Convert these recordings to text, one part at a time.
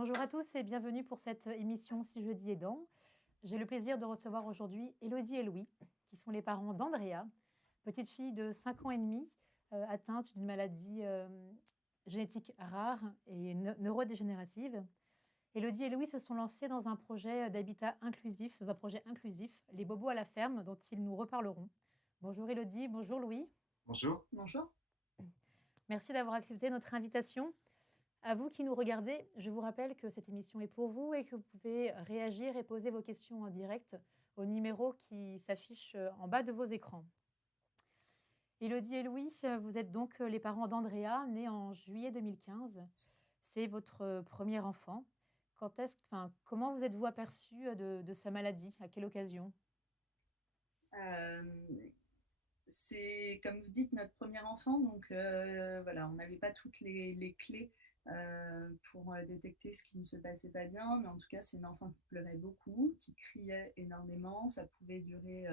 Bonjour à tous et bienvenue pour cette émission Si jeudi aidant. J'ai le plaisir de recevoir aujourd'hui Élodie et Louis, qui sont les parents d'Andrea, petite fille de 5 ans et demi, atteinte d'une maladie génétique rare et neurodégénérative. Élodie et Louis se sont lancés dans un projet d'habitat inclusif, dans un projet inclusif, Les Bobos à la ferme, dont ils nous reparleront. Bonjour Élodie, bonjour Louis. Bonjour. Bonjour. Merci d'avoir accepté notre invitation. À vous qui nous regardez, je vous rappelle que cette émission est pour vous et que vous pouvez réagir et poser vos questions en direct au numéro qui s'affiche en bas de vos écrans. Élodie et Louis, vous êtes donc les parents d'Andrea, née en juillet 2015. C'est votre premier enfant. Comment vous êtes-vous aperçu de sa maladie? À quelle occasion? Euh, c'est, comme vous dites, notre premier enfant, donc voilà, on n'avait pas toutes les clés pour détecter ce qui ne se passait pas bien, mais en tout cas, c'est une enfant qui pleurait beaucoup, qui criait énormément, ça pouvait durer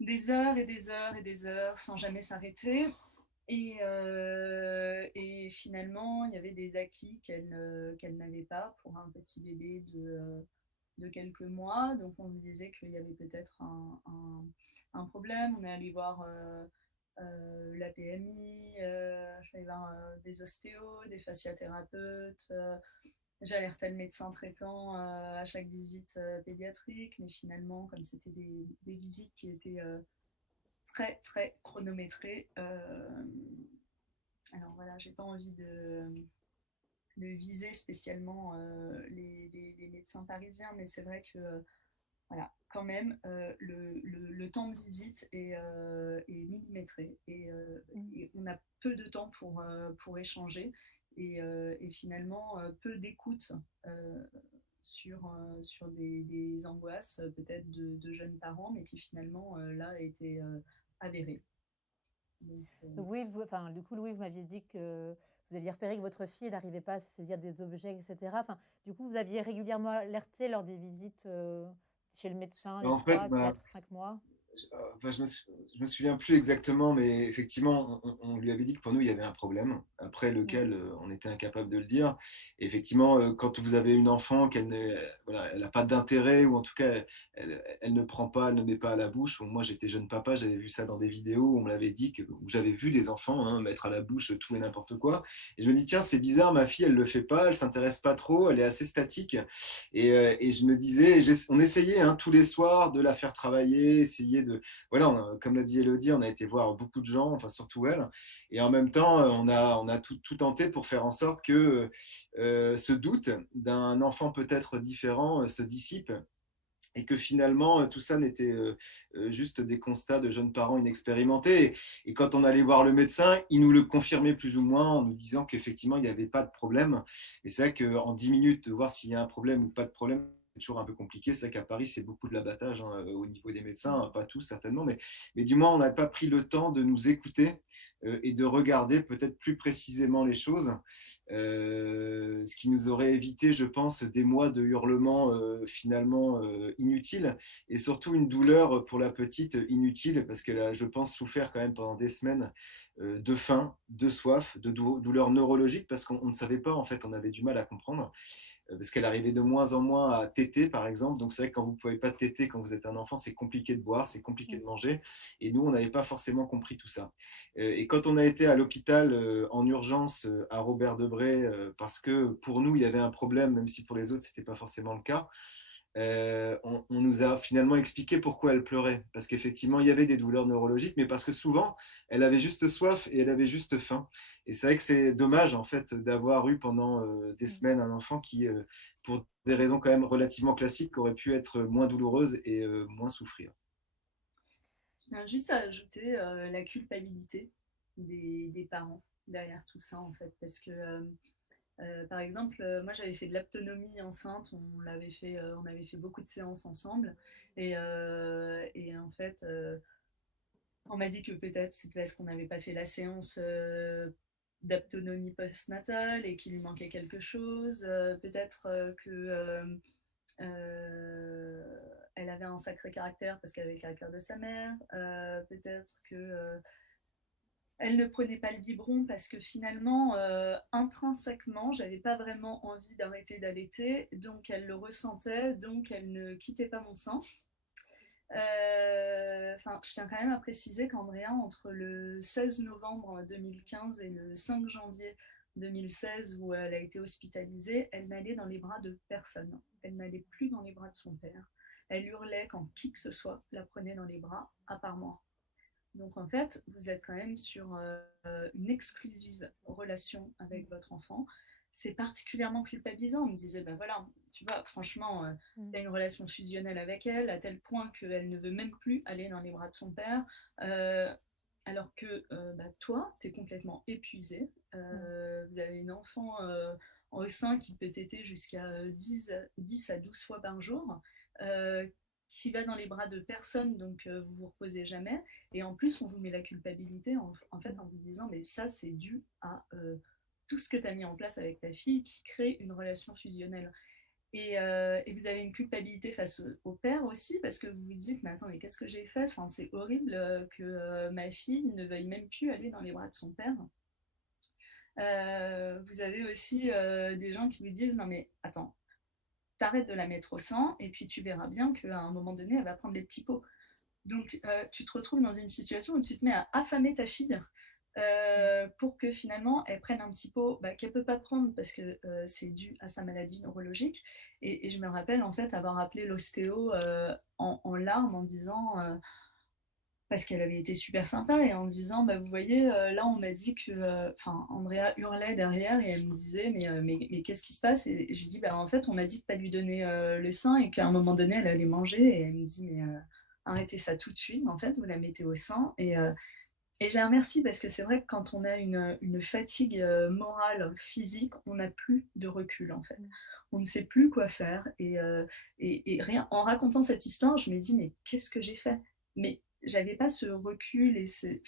des heures et des heures et des heures sans jamais s'arrêter. Et finalement, il y avait des acquis qu'elle n'avait pas pour un petit bébé de quelques mois. Donc on se disait qu'il y avait peut-être un problème. On est allé voir la PMI, je vais allé voir des ostéos, des fasciathérapeutes. J'alertais le médecin traitant à chaque visite pédiatrique, mais finalement, comme c'était des visites qui étaient très très chronométrées, alors voilà, j'ai pas envie de viser spécialement les médecins parisiens, mais c'est vrai que voilà, quand même, le temps de visite est millimétré et on a peu de temps pour échanger et finalement peu d'écoute sur des angoisses peut-être de jeunes parents, mais qui finalement là étaient avérées. Donc, Donc oui, du coup, Louis, vous m'aviez dit que vous aviez repéré que votre fille n'arrivait pas à se saisir des objets, etc. Du coup, vous aviez régulièrement alerté lors des visites chez le médecin les En fait, 3, 4, 5 mois. enfin, je me souviens plus exactement, mais effectivement, on lui avait dit que pour nous, il y avait un problème, après lequel Mm. on était incapable de le dire. Et effectivement, quand vous avez une enfant, voilà, elle n'a pas d'intérêt, ou en tout cas, elle ne prend pas, elle ne met pas à la bouche. Bon, moi, j'étais jeune papa, j'avais vu ça dans des vidéos où on me l'avait dit, où j'avais vu des enfants mettre à la bouche tout et n'importe quoi. Et je me dis, tiens, c'est bizarre, ma fille, elle le fait pas, elle s'intéresse pas trop, elle est assez statique. Et je me disais, on essayait tous les soirs de la faire travailler, essayer de, voilà, comme l'a dit Elodie, on a été voir beaucoup de gens, enfin surtout elle, et en même temps, on a tout tenté pour faire en sorte que ce doute d'un enfant peut-être différent se dissipe et que finalement tout ça n'était juste des constats de jeunes parents inexpérimentés. Et quand on allait voir le médecin, il nous le confirmait plus ou moins en nous disant qu'effectivement il n'y avait pas de problème. Et c'est vrai qu'en 10 minutes, de voir s'il y a un problème ou pas de problème, c'est toujours un peu compliqué. C'est vrai qu'à Paris, c'est beaucoup de l'abattage au niveau des médecins, Mm. pas tous certainement, mais du moins on n'a pas pris le temps de nous écouter et de regarder peut-être plus précisément les choses, ce qui nous aurait évité, je pense, des mois de hurlements finalement inutiles et surtout une douleur pour la petite inutile parce qu'elle a, je pense, souffert quand même pendant des semaines de faim, de soif, de douleurs neurologiques parce qu'on ne savait pas, en fait, on avait du mal à comprendre parce qu'elle arrivait de moins en moins à téter, par exemple. Donc, c'est vrai que quand vous ne pouvez pas téter quand vous êtes un enfant, c'est compliqué de boire, c'est compliqué Mm. de manger. Et nous, on n'avait pas forcément compris tout ça. Et quand on a été à l'hôpital en urgence à Robert Debré, parce que pour nous, il y avait un problème, même si pour les autres, ce n'était pas forcément le cas, on nous a finalement expliqué pourquoi elle pleurait. Parce qu'effectivement, il y avait des douleurs neurologiques, mais parce que souvent, elle avait juste soif et elle avait juste faim. Et c'est vrai que c'est dommage, en fait, d'avoir eu pendant des Mm. semaines un enfant qui, pour des raisons quand même relativement classiques, aurait pu être moins douloureuse et moins souffrir. je tiens juste à ajouter la culpabilité des parents derrière tout ça en fait, parce que par exemple, moi j'avais fait de l'aptonomie enceinte, on avait fait beaucoup de séances ensemble, et en fait, on m'a dit que peut-être c'est parce qu'on n'avait pas fait la séance d'aptonomie postnatale et qu'il lui manquait quelque chose, peut-être que elle avait un sacré caractère parce qu'elle avait le caractère de sa mère, peut-être que Elle ne prenait pas le biberon parce que finalement, intrinsèquement, j'avais pas vraiment envie d'arrêter d'allaiter, donc elle le ressentait, donc elle ne quittait pas mon sein. Je tiens quand même à préciser qu'Andrea, entre le 16 novembre 2015 et le 5 janvier 2016, où elle a été hospitalisée, elle n'allait dans les bras de personne. Elle n'allait plus dans les bras de son père. Elle hurlait quand qui que ce soit la prenait dans les bras, à part moi. Donc en fait, vous êtes quand même sur une exclusive relation avec votre enfant. C'est particulièrement culpabilisant. On me disait, ben voilà, tu vois, franchement, tu as une relation fusionnelle avec elle, à tel point qu'elle ne veut même plus aller dans les bras de son père. Alors que toi, tu es complètement épuisé. Vous avez une enfant au sein qui peut téter jusqu'à 10 à 12 fois par jour, qui va dans les bras de personne, donc vous vous reposez jamais. Et en plus, on vous met la culpabilité en fait, en vous disant, mais ça, c'est dû à tout ce que tu as mis en place avec ta fille qui crée une relation fusionnelle. Et vous avez une culpabilité face au père aussi, parce que vous vous dites, mais attends, mais qu'est-ce que j'ai fait? Enfin, c'est horrible que ma fille ne veuille même plus aller dans les bras de son père. Vous avez aussi des gens qui vous disent, non mais attends, t'arrêtes de la mettre au sein, et puis tu verras bien qu'à un moment donné, elle va prendre les petits pots. Donc, tu te retrouves dans une situation où tu te mets à affamer ta fille pour que finalement elle prenne un petit pot qu'elle ne peut pas prendre parce que c'est dû à sa maladie neurologique. Et je me rappelle en fait avoir appelé l'ostéo en larmes en disant, parce qu'elle avait été super sympa, et en disant, vous voyez, là on m'a dit que, Andrea hurlait derrière et elle me disait, mais qu'est-ce qui se passe? Et je lui dis, en fait on m'a dit de pas lui donner le sein et qu'à un moment donné elle allait manger, et elle me dit, mais arrêtez ça tout de suite, en fait vous la mettez au sein. Et je la remercie parce que c'est vrai que quand on a une fatigue morale, physique, on n'a plus de recul en fait. On ne sait plus quoi faire. Et rien, en racontant cette histoire, je me dis, mais qu'est-ce que j'ai fait? Mais j'avais pas ce recul et c'est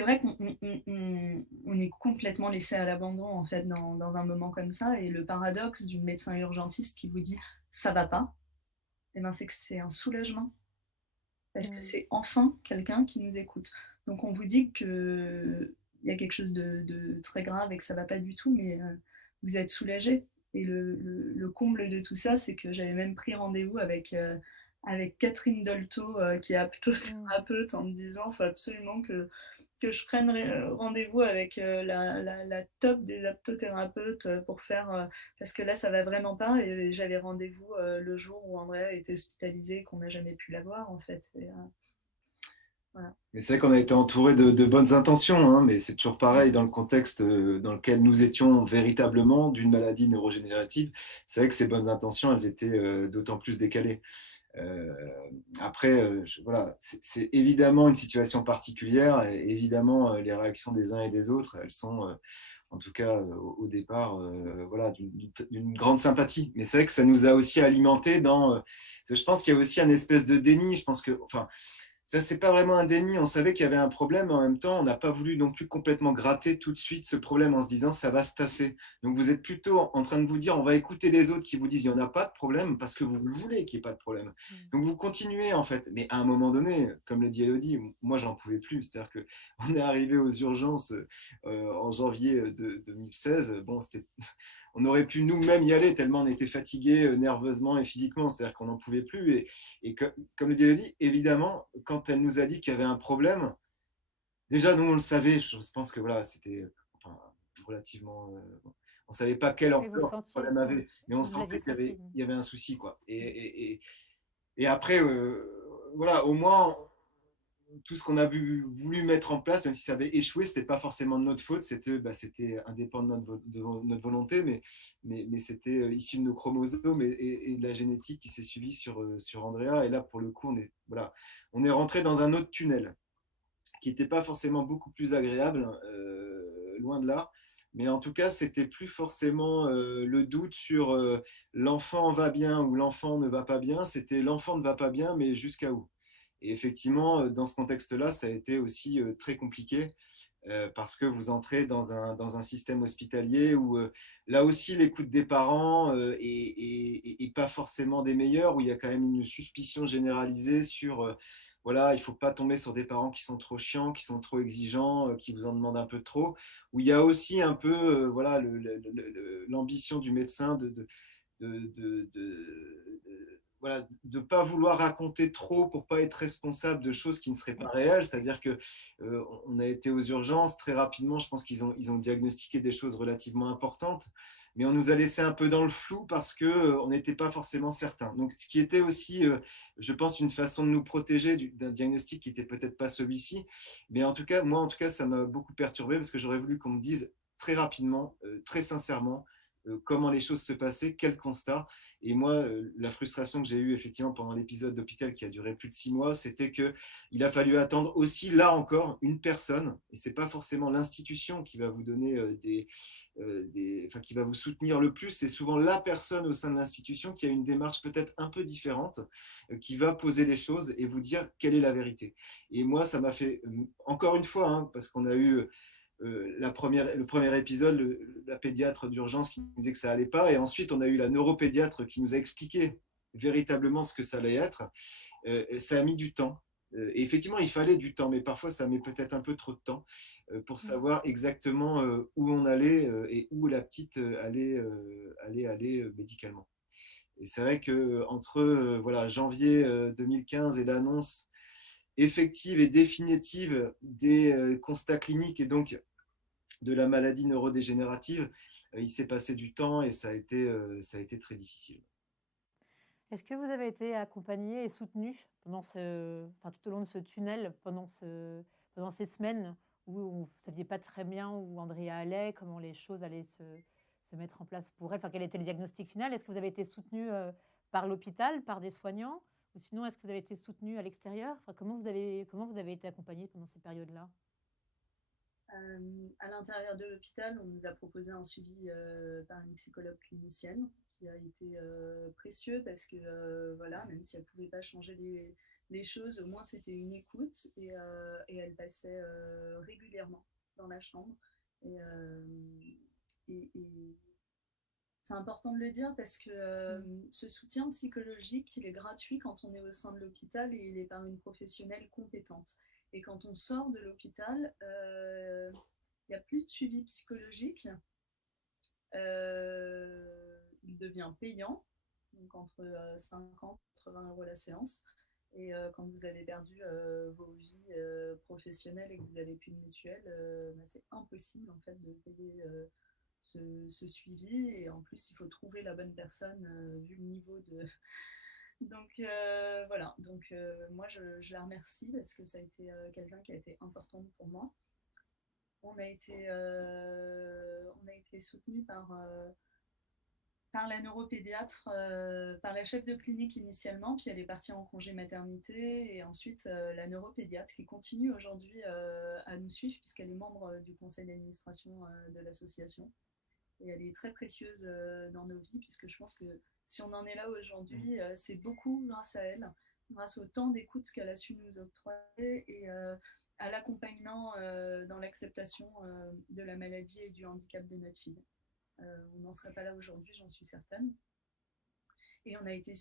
vrai qu'on est complètement laissé à l'abandon en fait dans un moment comme ça. Et le paradoxe d'une médecin urgentiste qui vous dit ça va pas, eh ben c'est que c'est un soulagement parce que c'est enfin quelqu'un qui nous écoute. Donc on vous dit qu'il y a quelque chose de très grave et que ça ne va pas du tout, mais vous êtes soulagé. Et le comble de tout ça, c'est que j'avais même pris rendez-vous avec Catherine Dolto, qui est aptothérapeute, en me disant qu'il faut absolument que je prenne rendez-vous avec la top des aptothérapeutes pour faire, parce que là ça va vraiment pas, et j'avais rendez-vous le jour où Andrea était hospitalisée, qu'on n'a jamais pu la voir en fait. Voilà. Mais c'est vrai qu'on a été entouré de bonnes intentions, hein, mais c'est toujours pareil dans le contexte dans lequel nous étions véritablement d'une maladie neurodégénérative. C'est vrai que ces bonnes intentions, elles étaient d'autant plus décalées. Euh, Après, voilà, c'est évidemment une situation particulière, et évidemment les réactions des uns et des autres, elles sont, en tout cas au départ, voilà, d'une grande sympathie. Mais c'est vrai que ça nous a aussi alimenté dans. Je pense qu'il y a aussi un espèce de déni. Je pense que, enfin, ça, c'est pas vraiment un déni. On savait qu'il y avait un problème, mais en même temps, on n'a pas voulu non plus complètement gratter tout de suite ce problème en se disant ça va se tasser. Donc vous êtes plutôt en train de vous dire on va écouter les autres qui vous disent il n'y en a pas de problème parce que vous voulez qu'il n'y ait pas de problème. Donc vous continuez en fait. Mais à un moment donné, comme le dit Elodie, moi j'en pouvais plus. C'est-à-dire qu'on est arrivé aux urgences en janvier 2016. Bon, c'était on aurait pu nous-mêmes y aller tellement on était fatigués nerveusement et physiquement, c'est-à-dire qu'on n'en pouvait plus. Et comme le dit Elodie, évidemment, quand elle nous a dit qu'il y avait un problème, déjà nous on le savait, je pense que voilà, c'était enfin, relativement. On ne savait pas quelle Et vous le ampleur le sentiez, problème avait, mais on vous l'aviez sentait senti. il y avait un souci. Quoi. Et après, voilà, au moins, tout ce qu'on a voulu mettre en place, même si ça avait échoué, ce n'était pas forcément de notre faute, c'était indépendant de notre volonté, mais c'était issu de nos chromosomes et de la génétique qui s'est suivie sur Andrea. Et là, pour le coup, voilà, on est rentré dans un autre tunnel qui n'était pas forcément beaucoup plus agréable, loin de là. Mais en tout cas, c'était plus forcément le doute sur l'enfant va bien ou l'enfant ne va pas bien. C'était l'enfant ne va pas bien, mais jusqu'à où? Et effectivement, dans ce contexte-là, ça a été aussi très compliqué parce que vous entrez dans un système hospitalier où là aussi l'écoute des parents est pas forcément des meilleurs, où il y a quand même une suspicion généralisée sur voilà, il ne faut pas tomber sur des parents qui sont trop chiants, qui sont trop exigeants, qui vous en demandent un peu trop. Où il y a aussi un peu voilà, l'ambition du médecin voilà, de pas vouloir raconter trop pour pas être responsable de choses qui ne seraient pas réelles. C'est-à-dire que on a été aux urgences très rapidement. Je pense ils ont diagnostiqué des choses relativement importantes, mais on nous a laissé un peu dans le flou parce que on n'était pas forcément certain. Donc, ce qui était aussi, je pense, une façon de nous protéger d'un diagnostic qui était peut-être pas celui-ci. Mais en tout cas, moi, en tout cas, ça m'a beaucoup perturbé parce que j'aurais voulu qu'on me dise très rapidement, très sincèrement, comment les choses se passaient, quel constat. Et moi, la frustration que j'ai eue effectivement pendant l'épisode d'hôpital qui a duré plus de 6 mois, c'était qu'il a fallu attendre aussi, là encore, une personne, et c'est pas forcément l'institution qui va vous donner enfin, qui va vous soutenir le plus, c'est souvent la personne au sein de l'institution qui a une démarche peut-être un peu différente, qui va poser les choses et vous dire quelle est la vérité. Et moi, ça m'a fait, encore une fois, hein, parce qu'on a eu le premier épisode, la pédiatre d'urgence qui nous disait que ça allait pas, et ensuite on a eu la neuropédiatre qui nous a expliqué véritablement ce que ça allait être. Ça a mis du temps. Et effectivement, il fallait du temps, mais parfois ça met peut-être un peu trop de temps pour savoir exactement où on allait et où la petite allait médicalement. Et c'est vrai que entre voilà, janvier 2015 et l'annonce effective et définitive des constats cliniques et donc de la maladie neurodégénérative, il s'est passé du temps et ça a été très difficile. Est-ce que vous avez été accompagné et soutenu tout au long de ce tunnel, pendant ces semaines où vous ne saviez pas très bien où Andrea allait, comment les choses allaient se mettre en place pour elle, enfin, quel était le diagnostic final? Est-ce que vous avez été soutenu par l'hôpital, par des soignants? Ou sinon, est-ce que vous avez été soutenu à l'extérieur? Enfin, comment vous avez été accompagné pendant ces périodes-là? À l'intérieur de l'hôpital, on nous a proposé un suivi par une psychologue clinicienne qui a été précieux parce que voilà, même si elle ne pouvait pas changer les choses, au moins c'était une écoute et elle passait régulièrement dans la chambre. Et, et c'est important de le dire parce que ce soutien psychologique, il est gratuit quand on est au sein de l'hôpital et il est par une professionnelle compétente. Et quand on sort de l'hôpital, il n'y a plus de suivi psychologique. Il devient payant, donc entre 50 et 80 euros la séance. Et quand vous avez perdu vos vies professionnelles et que vous n'avez plus de mutuelle, c'est impossible en fait de payer ce suivi. Et en plus, il faut trouver la bonne personne vu le niveau de. Donc voilà, donc moi je la remercie parce que ça a été quelqu'un qui a été important pour moi. On a été soutenu par la neuropédiatre, par la chef de clinique initialement, puis elle est partie en congé maternité, et ensuite la neuropédiatre qui continue aujourd'hui à nous suivre puisqu'elle est membre du conseil d'administration de l'association. Et elle est très précieuse dans nos vies, puisque je pense que si on en est là aujourd'hui, c'est beaucoup grâce à elle, grâce au temps d'écoute qu'elle a su nous octroyer et à l'accompagnement dans l'acceptation de la maladie et du handicap de notre fille. On n'en serait pas là aujourd'hui, j'en suis certaine. Et on a été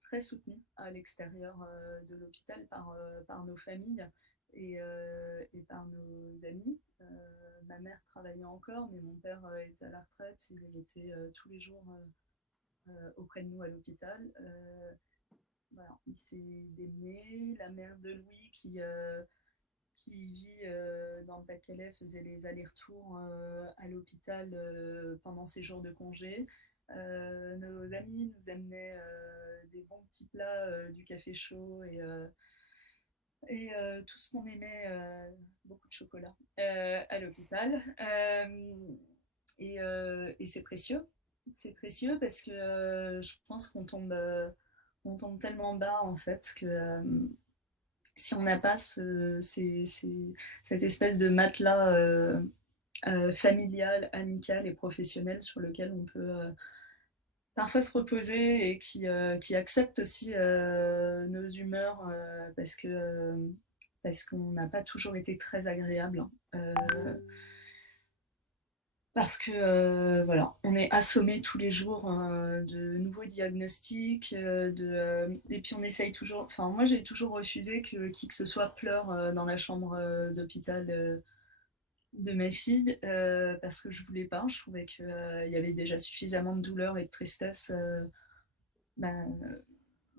très soutenus à l'extérieur de l'hôpital par nos familles et par nos amis. Ma mère travaillait encore, mais mon père était à la retraite. Il était tous les jours auprès de nous à l'hôpital. Voilà, il s'est démené. La mère de Louis, qui vit dans le Pas-de-Calais, faisait les allers-retours à l'hôpital pendant ses jours de congé. Nos amis nous amenaient des bons petits plats, du café chaud et tout ce qu'on aimait, beaucoup de chocolat, à l'hôpital. Et c'est précieux. C'est précieux parce que je pense on tombe tellement bas en fait que si on n'a pas cette espèce de matelas familial, amical et professionnel sur lequel on peut parfois se reposer et qui accepte aussi nos humeurs parce qu'on n'a pas toujours été très agréable. Parce que voilà, on est assommé tous les jours de nouveaux diagnostics, et puis on essaye toujours. Enfin, moi j'ai toujours refusé que qui que ce soit pleure dans la chambre d'hôpital de ma fille parce que je voulais pas. Je trouvais qu'il y avait déjà suffisamment de douleur et de tristesse. Bah,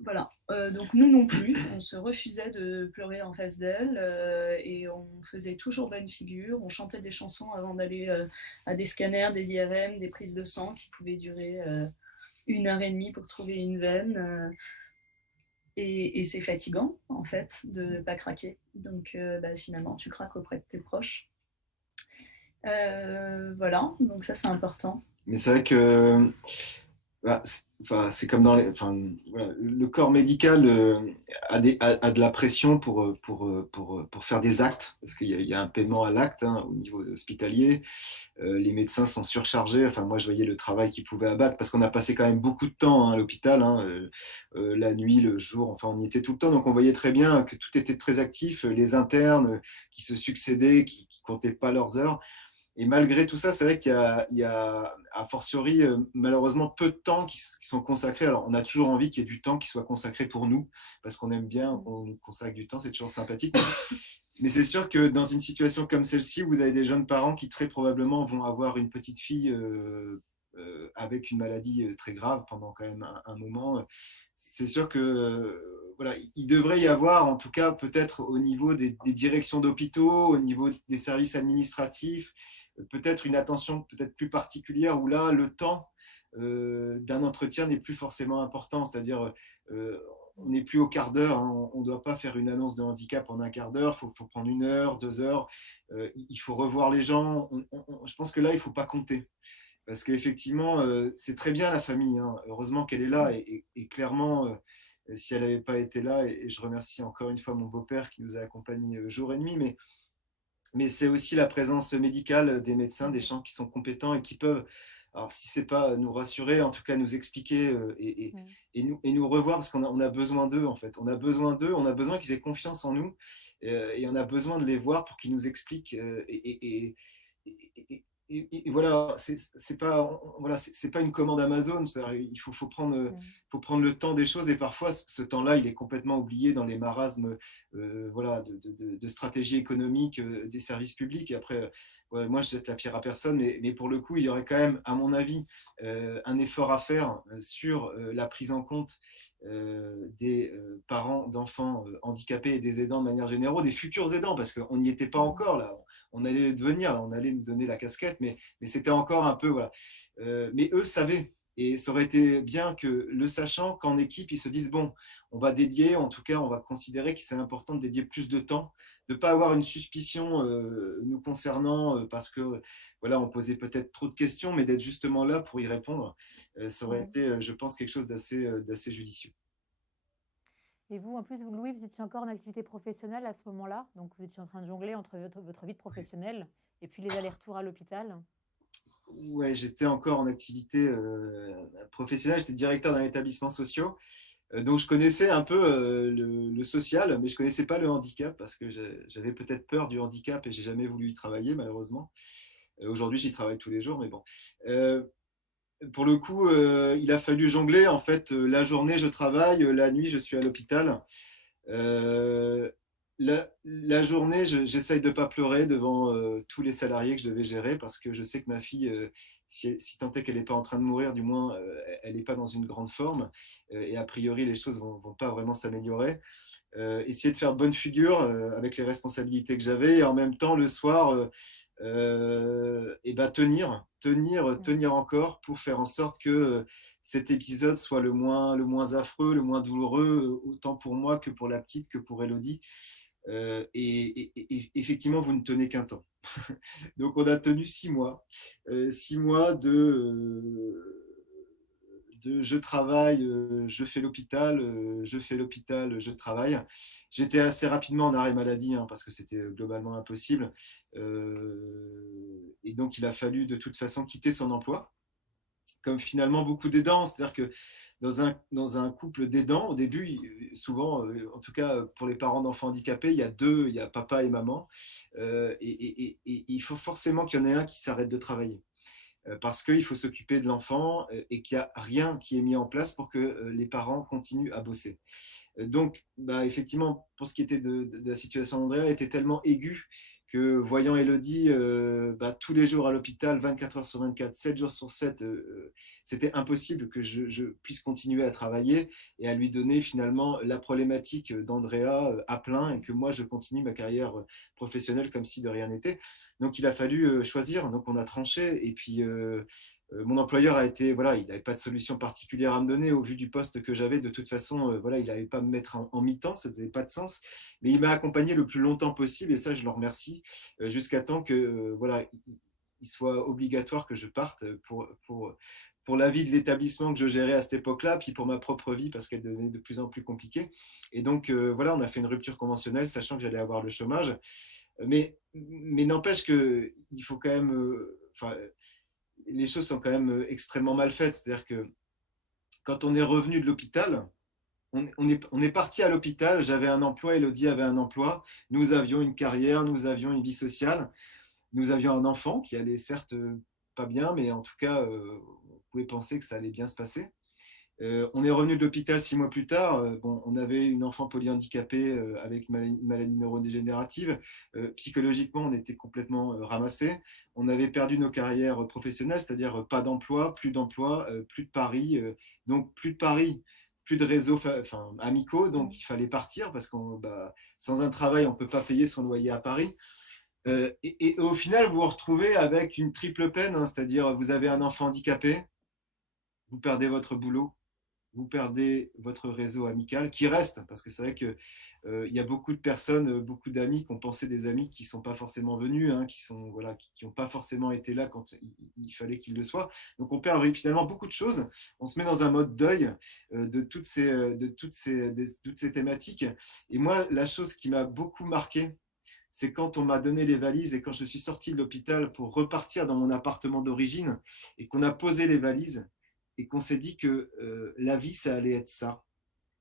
voilà. Donc nous non plus, on se refusait de pleurer en face d'elle et on faisait toujours bonne figure. On chantait des chansons avant d'aller à des scanners, des IRM, des prises de sang qui pouvaient durer 1 heure et demie pour trouver une veine. Et c'est fatigant en fait de ne pas craquer. Donc finalement, tu craques auprès de tes proches. Voilà, donc ça c'est important. Mais c'est vrai que c'est comme dans les, enfin, voilà, le corps médical a de la pression pour faire des actes, parce qu'il y a un paiement à l'acte hein, au niveau hospitalier. Les médecins sont surchargés. Enfin, moi, je voyais le travail qu'ils pouvaient abattre, parce qu'on a passé quand même beaucoup de temps hein, à l'hôpital, hein, la nuit, le jour, enfin, on y était tout le temps. Donc, on voyait très bien que tout était très actif. Les internes qui se succédaient, qui comptaient pas leurs heures. Et malgré tout ça, c'est vrai qu'il y a a fortiori, malheureusement, peu de temps qui sont consacrés. Alors, on a toujours envie qu'il y ait du temps qui soit consacré pour nous, parce qu'on aime bien qu'on nous consacre du temps, c'est toujours sympathique. Mais c'est sûr que dans une situation comme celle-ci, vous avez des jeunes parents qui très probablement vont avoir une petite fille avec une maladie très grave pendant quand même un moment. C'est sûr que voilà, il devrait y avoir, en tout cas peut-être au niveau des directions d'hôpitaux, au niveau des services administratifs, peut-être une attention peut-être plus particulière où là, le temps d'un entretien n'est plus forcément important. C'est-à-dire, euh, on n'est plus au quart d'heure, hein, on ne doit pas faire une annonce de handicap en un quart d'heure, faut prendre 1 heure, 2 heures, il faut revoir les gens. Je pense que là, il ne faut pas compter. Parce qu'effectivement, c'est très bien la famille, hein. Heureusement qu'elle est là, et clairement, si elle n'avait pas été là, et je remercie encore une fois mon beau-père qui nous a accompagnés jour et nuit, mais c'est aussi la présence médicale des médecins, des gens qui sont compétents et qui peuvent, alors si c'est pas nous rassurer, en tout cas nous expliquer et nous revoir, parce qu'on a besoin d'eux en fait. On a besoin d'eux, on a besoin qu'ils aient confiance en nous, et on a besoin de les voir pour qu'ils nous expliquent. Et voilà, c'est pas, voilà, c'est pas une commande Amazon. Il faut prendre le temps des choses, et parfois ce temps-là, il est complètement oublié dans les marasmes voilà, de stratégie économique des services publics. Et après, ouais, moi, je jette la pierre à personne, mais pour le coup, il y aurait quand même, à mon avis, un effort à faire sur la prise en compte des parents d'enfants handicapés et des aidants de manière générale, des futurs aidants, parce qu'on n'y était pas encore là. On allait le devenir, là, on allait nous donner la casquette, mais c'était encore un peu, voilà. Mais eux savaient. Et ça aurait été bien que, le sachant, qu'en équipe, ils se disent, bon, on va dédier, en tout cas, on va considérer que c'est important de dédier plus de temps, de ne pas avoir une suspicion nous concernant, parce que voilà, on posait peut-être trop de questions, mais d'être justement là pour y répondre, ça aurait été, je pense, quelque chose d'assez judicieux. Et vous, en plus, vous, Louis, vous étiez encore en activité professionnelle à ce moment-là, donc vous étiez en train de jongler entre votre vie de professionnelle et puis les allers-retours à l'hôpital. Ouais, j'étais encore en activité professionnelle, j'étais directeur d'un établissement social. Donc je connaissais un peu le social, mais je ne connaissais pas le handicap, parce que j'avais peut-être peur du handicap et j'ai jamais voulu y travailler, malheureusement. Aujourd'hui, j'y travaille tous les jours, mais bon. Euh, pour le coup, il a fallu jongler. En fait, la journée, je travaille, la nuit, je suis à l'hôpital. Euh, la journée, j'essaye de ne pas pleurer devant tous les salariés que je devais gérer, parce que je sais que ma fille, si tant est qu'elle n'est pas en train de mourir, du moins, elle n'est pas dans une grande forme. Et a priori, les choses ne vont pas vraiment s'améliorer. Essayer de faire bonne figure avec les responsabilités que j'avais, et en même temps, le soir, et ben, tenir encore pour faire en sorte que cet épisode soit le moins affreux, le moins douloureux, autant pour moi que pour la petite, que pour Elodie. Et effectivement, vous ne tenez qu'un temps. Donc, on a tenu 6 mois. 6 mois de je travaille, je fais l'hôpital, je fais l'hôpital, je travaille. J'étais assez rapidement en arrêt maladie, hein, parce que c'était globalement impossible. Et donc, il a fallu de toute façon quitter son emploi, comme finalement beaucoup d'aidants. C'est-à-dire que dans un couple d'aidants, au début, souvent, en tout cas pour les parents d'enfants handicapés, il y a deux, il y a papa et maman. Et il faut forcément qu'il y en ait un qui s'arrête de travailler. parce qu'il faut s'occuper de l'enfant et qu'il n'y a rien qui est mis en place pour que les parents continuent à bosser. Donc, bah, effectivement, pour ce qui était de la situation d'Andrea, elle était tellement aiguë que voyant Elodie bah, tous les jours à l'hôpital, 24 heures sur 24, 7 jours sur 7, c'était impossible que je puisse continuer à travailler et à lui donner finalement la problématique d'Andrea à plein et que moi je continue ma carrière professionnelle comme si de rien n'était. Donc il a fallu choisir, donc on a tranché et puis mon employeur a été, voilà, il n'avait pas de solution particulière à me donner au vu du poste que j'avais. De toute façon, voilà, il n'allait pas me mettre en mi-temps, ça n'avait pas de sens. Mais il m'a accompagné le plus longtemps possible et ça, je le remercie, jusqu'à temps que, voilà, il soit obligatoire que je parte pour la vie de l'établissement que je gérais à cette époque-là, puis pour ma propre vie parce qu'elle devenait de plus en plus compliquée. Et donc, voilà, on a fait une rupture conventionnelle, sachant que j'allais avoir le chômage. Mais n'empêche qu'il faut quand même, enfin, les choses sont quand même extrêmement mal faites. C'est-à-dire que quand on est revenu de l'hôpital, on est parti à l'hôpital, j'avais un emploi, Elodie avait un emploi, nous avions une carrière, nous avions une vie sociale, nous avions un enfant qui allait certes pas bien, mais en tout cas, on pouvait penser que ça allait bien se passer. On est revenu de l'hôpital 6 mois plus tard. Bon, on avait une enfant polyhandicapée avec une maladie neurodégénérative. Psychologiquement, on était complètement ramassés. On avait perdu nos carrières professionnelles, c'est-à-dire pas d'emploi, plus de paris. Donc plus de paris, plus de réseaux amicaux. Donc il fallait partir parce qu'on, bah, sans un travail, on ne peut pas payer son loyer à Paris. Et au final, vous vous retrouvez avec une triple peine, hein, c'est-à-dire vous avez un enfant handicapé, vous perdez votre boulot, vous perdez votre réseau amical qui reste, parce que c'est vrai qu'il y a beaucoup de personnes, beaucoup d'amis qui ont pensé des amis qui ne sont pas forcément venus, hein, qui sont, voilà, qui n'ont pas forcément été là quand il fallait qu'ils le soient. Donc on perd finalement beaucoup de choses. On se met dans un mode deuil de toutes ces thématiques. Et moi, la chose qui m'a beaucoup marqué, c'est quand on m'a donné les valises et quand je suis sorti de l'hôpital pour repartir dans mon appartement d'origine et qu'on a posé les valises et qu'on s'est dit que la vie, ça allait être ça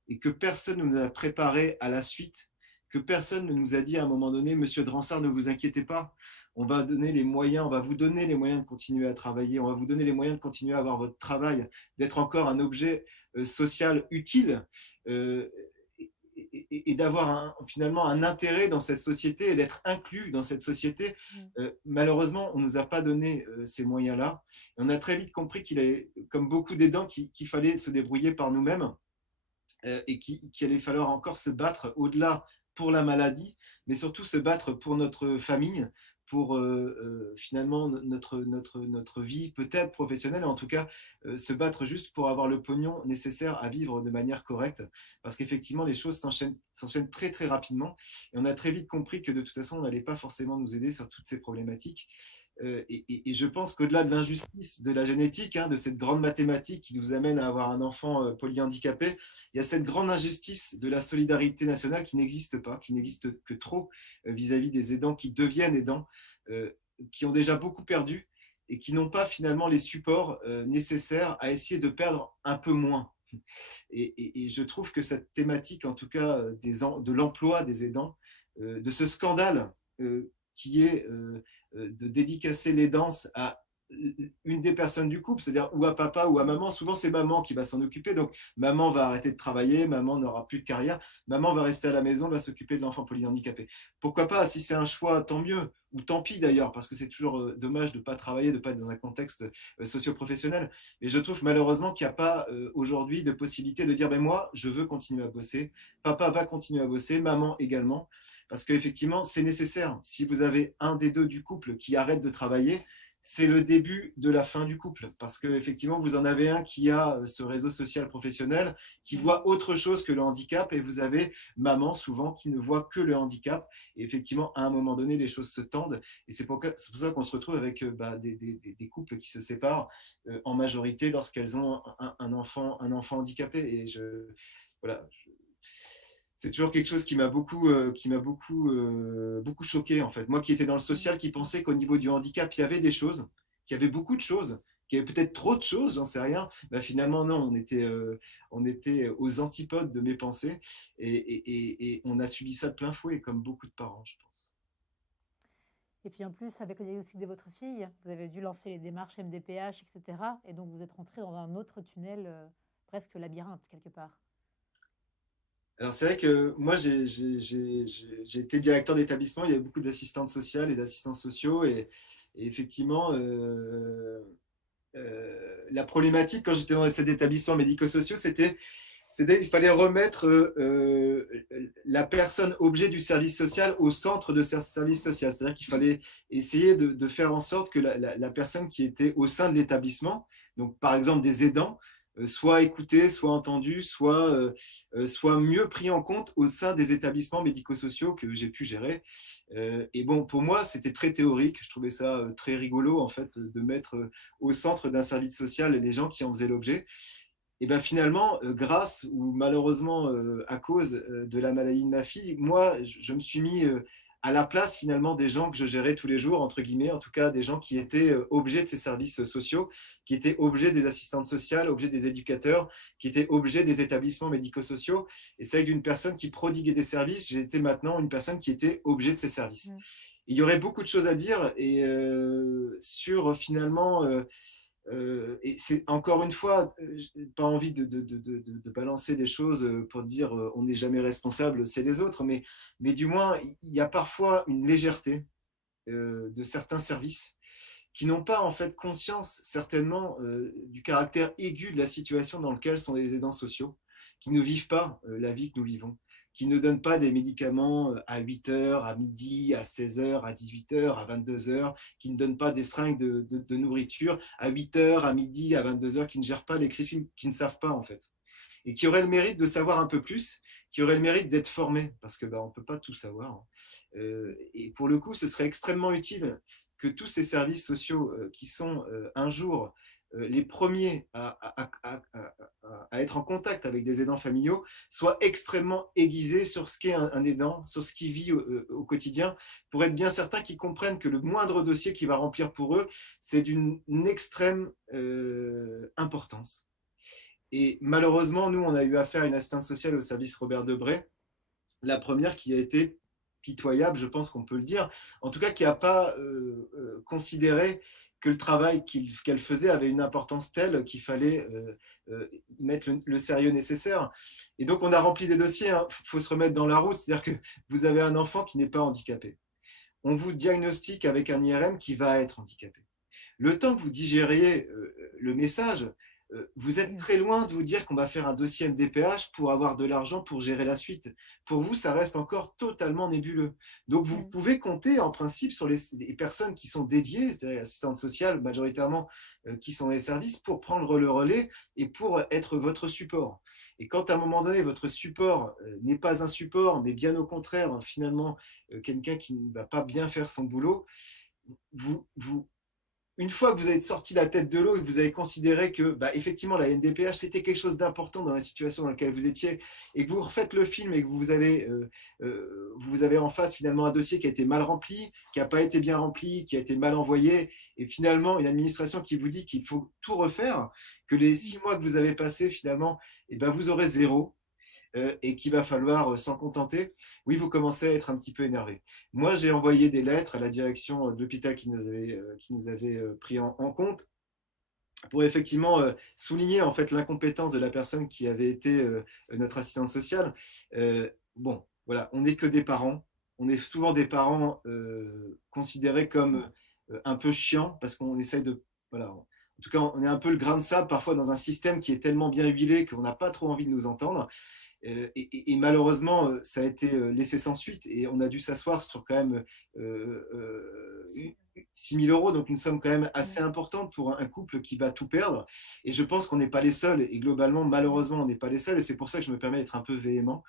et que personne ne nous a préparé à la suite, que personne ne nous a dit à un moment donné, Monsieur Dransart, ne vous inquiétez pas, on va donner les moyens, on va vous donner les moyens de continuer à travailler, on va vous donner les moyens de continuer à avoir votre travail, d'être encore un objet social utile. Et d'avoir finalement un intérêt dans cette société et d'être inclus dans cette société. Malheureusement, on ne nous a pas donné ces moyens-là. On a très vite compris qu'il avait, comme beaucoup d'aidants, qu'il fallait se débrouiller par nous-mêmes et qu'il allait falloir encore se battre au-delà pour la maladie, mais surtout se battre pour notre famille, pour finalement notre vie peut-être professionnelle, en tout cas se battre juste pour avoir le pognon nécessaire à vivre de manière correcte, parce qu'effectivement les choses s'enchaînent très très rapidement, et on a très vite compris que de toute façon on n'allait pas forcément nous aider sur toutes ces problématiques. Et je pense qu'au-delà de l'injustice de la génétique, hein, de cette grande mathématique qui nous amène à avoir un enfant polyhandicapé, il y a cette grande injustice de la solidarité nationale qui n'existe pas, qui n'existe que trop vis-à-vis des aidants qui deviennent aidants, qui ont déjà beaucoup perdu et qui n'ont pas finalement les supports nécessaires à essayer de perdre un peu moins. Et je trouve que cette thématique, en tout cas de l'emploi des aidants, de ce scandale qui est de dédicacer les danses à une des personnes du couple, c'est-à-dire ou à papa ou à maman. Souvent, c'est maman qui va s'en occuper. Donc, maman va arrêter de travailler, maman n'aura plus de carrière, maman va rester à la maison, va s'occuper de l'enfant polyhandicapé. Pourquoi pas, si c'est un choix, tant mieux, ou tant pis d'ailleurs, parce que c'est toujours dommage de ne pas travailler, de ne pas être dans un contexte socio-professionnel. Et je trouve malheureusement qu'il n'y a pas aujourd'hui de possibilité de dire, ben moi, je veux continuer à bosser, papa va continuer à bosser, maman également. Parce qu'effectivement, c'est nécessaire. Si vous avez un des deux du couple qui arrête de travailler, c'est le début de la fin du couple. Parce qu'effectivement, vous en avez un qui a ce réseau social professionnel, qui voit autre chose que le handicap, et vous avez maman souvent qui ne voit que le handicap. Et effectivement, à un moment donné, les choses se tendent. Et c'est pour ça qu'on se retrouve avec des couples qui se séparent en majorité lorsqu'elles ont un enfant handicapé. Et voilà, c'est toujours quelque chose beaucoup choqué en fait. Moi qui étais dans le social, qui pensais qu'au niveau du handicap, il y avait des choses, qu'il y avait beaucoup de choses, qu'il y avait peut-être trop de choses, j'en sais rien. Bah, finalement, non, on était aux antipodes de mes pensées et on a subi ça de plein fouet, comme beaucoup de parents, je pense. Et puis en plus, avec le diagnostic de votre fille, vous avez dû lancer les démarches MDPH, etc. Et donc vous êtes rentré dans un autre tunnel, presque labyrinthe quelque part. Alors c'est vrai que moi j'ai été directeur d'établissement, il y avait beaucoup d'assistantes sociales et d'assistants sociaux et effectivement la problématique quand j'étais dans ces établissements médico-sociaux c'était il fallait remettre la personne objet du service social au centre de ce service social. C'est-à-dire qu'il fallait essayer de faire en sorte que la personne qui était au sein de l'établissement, donc par exemple des aidants, soit écoutés, soit entendus, soit mieux pris en compte au sein des établissements médico-sociaux que j'ai pu gérer. Et bon, pour moi, c'était très théorique. Je trouvais ça très rigolo, en fait, de mettre au centre d'un service social les gens qui en faisaient l'objet. Et ben finalement, grâce ou malheureusement à cause de la maladie de ma fille, moi, je me suis mis à la place finalement des gens que je gérais tous les jours, entre guillemets, en tout cas des gens qui étaient objets de ces services sociaux, qui étaient objets des assistantes sociales, objets des éducateurs, qui étaient objets des établissements médico-sociaux. Et c'est avec une personne qui prodiguait des services, j'ai été maintenant une personne qui était objet de ces services. Mm. Il y aurait beaucoup de choses à dire et sur finalement et c'est encore une fois, j'ai pas envie de balancer des choses pour dire on n'est jamais responsable, c'est les autres, mais du moins, il y a parfois une légèreté de certains services qui n'ont pas en fait conscience certainement du caractère aigu de la situation dans laquelle sont les aidants sociaux, qui ne vivent pas la vie que nous vivons, qui ne donnent pas des médicaments à 8 heures, à midi, à 16 heures, à 18 heures, à 22 heures, qui ne donnent pas des seringues de nourriture à 8 heures, à midi, à 22 heures, qui ne gèrent pas les crises, qui ne savent pas en fait. Et qui auraient le mérite de savoir un peu plus, qui auraient le mérite d'être formés, parce que on ne peut pas tout savoir. Hein. Et pour le coup, ce serait extrêmement utile que tous ces services sociaux qui sont un jour les premiers à être en contact avec des aidants familiaux soient extrêmement aiguisés sur ce qu'est un aidant, sur ce qu'il vit au quotidien, pour être bien certain qu'ils comprennent que le moindre dossier qu'il va remplir pour eux, c'est d'une extrême importance. Et malheureusement, nous, on a eu affaire à une assistante sociale au service Robert Debré, la première qui a été pitoyable, je pense qu'on peut le dire, en tout cas qui n'a pas considéré que le travail qu'elle faisait avait une importance telle qu'il fallait y mettre le sérieux nécessaire. Et donc on a rempli des dossiers, il faut se remettre dans la route, c'est-à-dire que vous avez un enfant qui n'est pas handicapé. On vous diagnostique avec un IRM qui va être handicapé. Le temps que vous digériez le message, vous êtes très loin de vous dire qu'on va faire un dossier MDPH pour avoir de l'argent pour gérer la suite. Pour vous, ça reste encore totalement nébuleux. Donc, vous pouvez compter en principe sur les personnes qui sont dédiées, c'est-à-dire les assistantes sociales majoritairement qui sont dans les services, pour prendre le relais et pour être votre support. Et quand à un moment donné, votre support n'est pas un support, mais bien au contraire, finalement, quelqu'un qui ne va pas bien faire son boulot, une fois que vous avez sorti la tête de l'eau et que vous avez considéré que, effectivement, la NDPH, c'était quelque chose d'important dans la situation dans laquelle vous étiez, et que vous refaites le film et que vous avez en face finalement un dossier qui a été mal rempli, qui n'a pas été bien rempli, qui a été mal envoyé, et finalement une administration qui vous dit qu'il faut tout refaire, que les 6 mois que vous avez passés finalement, vous aurez zéro. Et qu'il va falloir s'en contenter, oui, vous commencez à être un petit peu énervé. Moi, j'ai envoyé des lettres à la direction de l'hôpital qui nous avait pris en compte pour effectivement souligner en fait l'incompétence de la personne qui avait été notre assistante sociale. Bon, voilà, on n'est que des parents. On est souvent des parents considérés comme un peu chiants parce qu'on essaye de... Voilà, en tout cas, on est un peu le grain de sable parfois dans un système qui est tellement bien huilé qu'on n'a pas trop envie de nous entendre. Et malheureusement, ça a été laissé sans suite et on a dû s'asseoir sur quand même 6 000 euros, donc une somme quand même assez importante pour un couple qui va tout perdre. Et je pense qu'on n'est pas les seuls et globalement, malheureusement, on n'est pas les seuls et c'est pour ça que je me permets d'être un peu véhément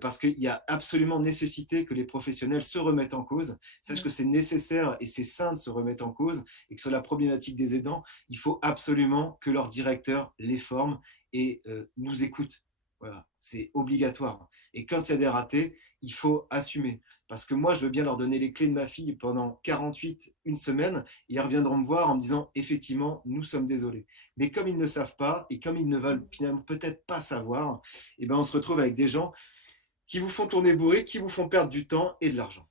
parce qu'il y a absolument nécessité que les professionnels se remettent en cause. Sache que c'est nécessaire et c'est sain de se remettre en cause et que sur la problématique des aidants, il faut absolument que leur directeur les forme et nous écoute. Voilà, c'est obligatoire. Et quand il y a des ratés, il faut assumer. Parce que moi, je veux bien leur donner les clés de ma fille pendant 48, une semaine. Et ils reviendront me voir en me disant, effectivement, nous sommes désolés. Mais comme ils ne savent pas et comme ils ne veulent finalement peut-être pas savoir, on se retrouve avec des gens qui vous font tourner bourré, qui vous font perdre du temps et de l'argent.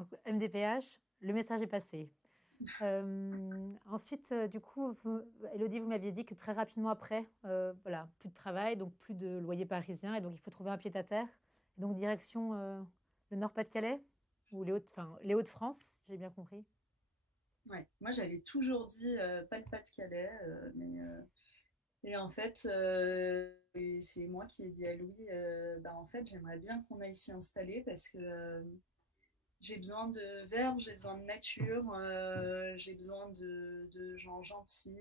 Donc, MDPH, le message est passé. Ensuite, du coup, Élodie, vous m'aviez dit que très rapidement après, voilà, plus de travail, donc plus de loyer parisien, et donc il faut trouver un pied-à-terre. Et donc direction le Nord-Pas-de-Calais ou les Hauts-de-France, j'ai bien compris. Ouais. Moi, j'avais toujours dit pas le Pas-de-Calais, et en fait, et c'est moi qui ai dit à Louis, bah, en fait, j'aimerais bien qu'on aille s'y installer parce que j'ai besoin de verbe, j'ai besoin de nature, j'ai besoin de gens gentils,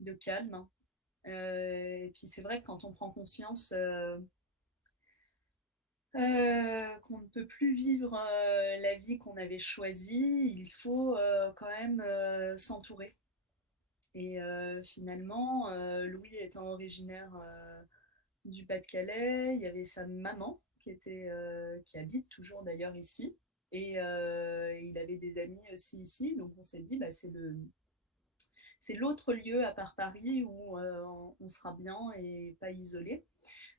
de calme, hein. Et puis c'est vrai que quand on prend conscience qu'on ne peut plus vivre la vie qu'on avait choisie, il faut quand même s'entourer. Et finalement, Louis étant originaire du Pas-de-Calais, il y avait sa maman qui habite toujours d'ailleurs ici. Et il avait des amis aussi ici, donc on s'est dit, bah, c'est l'autre lieu à part Paris où on sera bien et pas isolé.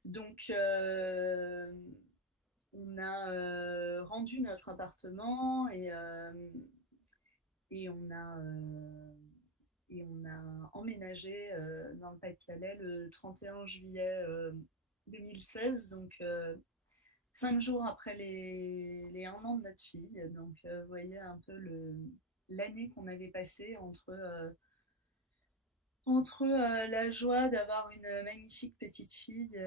Donc on a rendu notre appartement et on a emménagé dans le Pas-de-Calais le 31 juillet 2016, donc 5 jours après les 1 an de notre fille. Donc vous voyez un peu l'année qu'on avait passée entre la joie d'avoir une magnifique petite fille,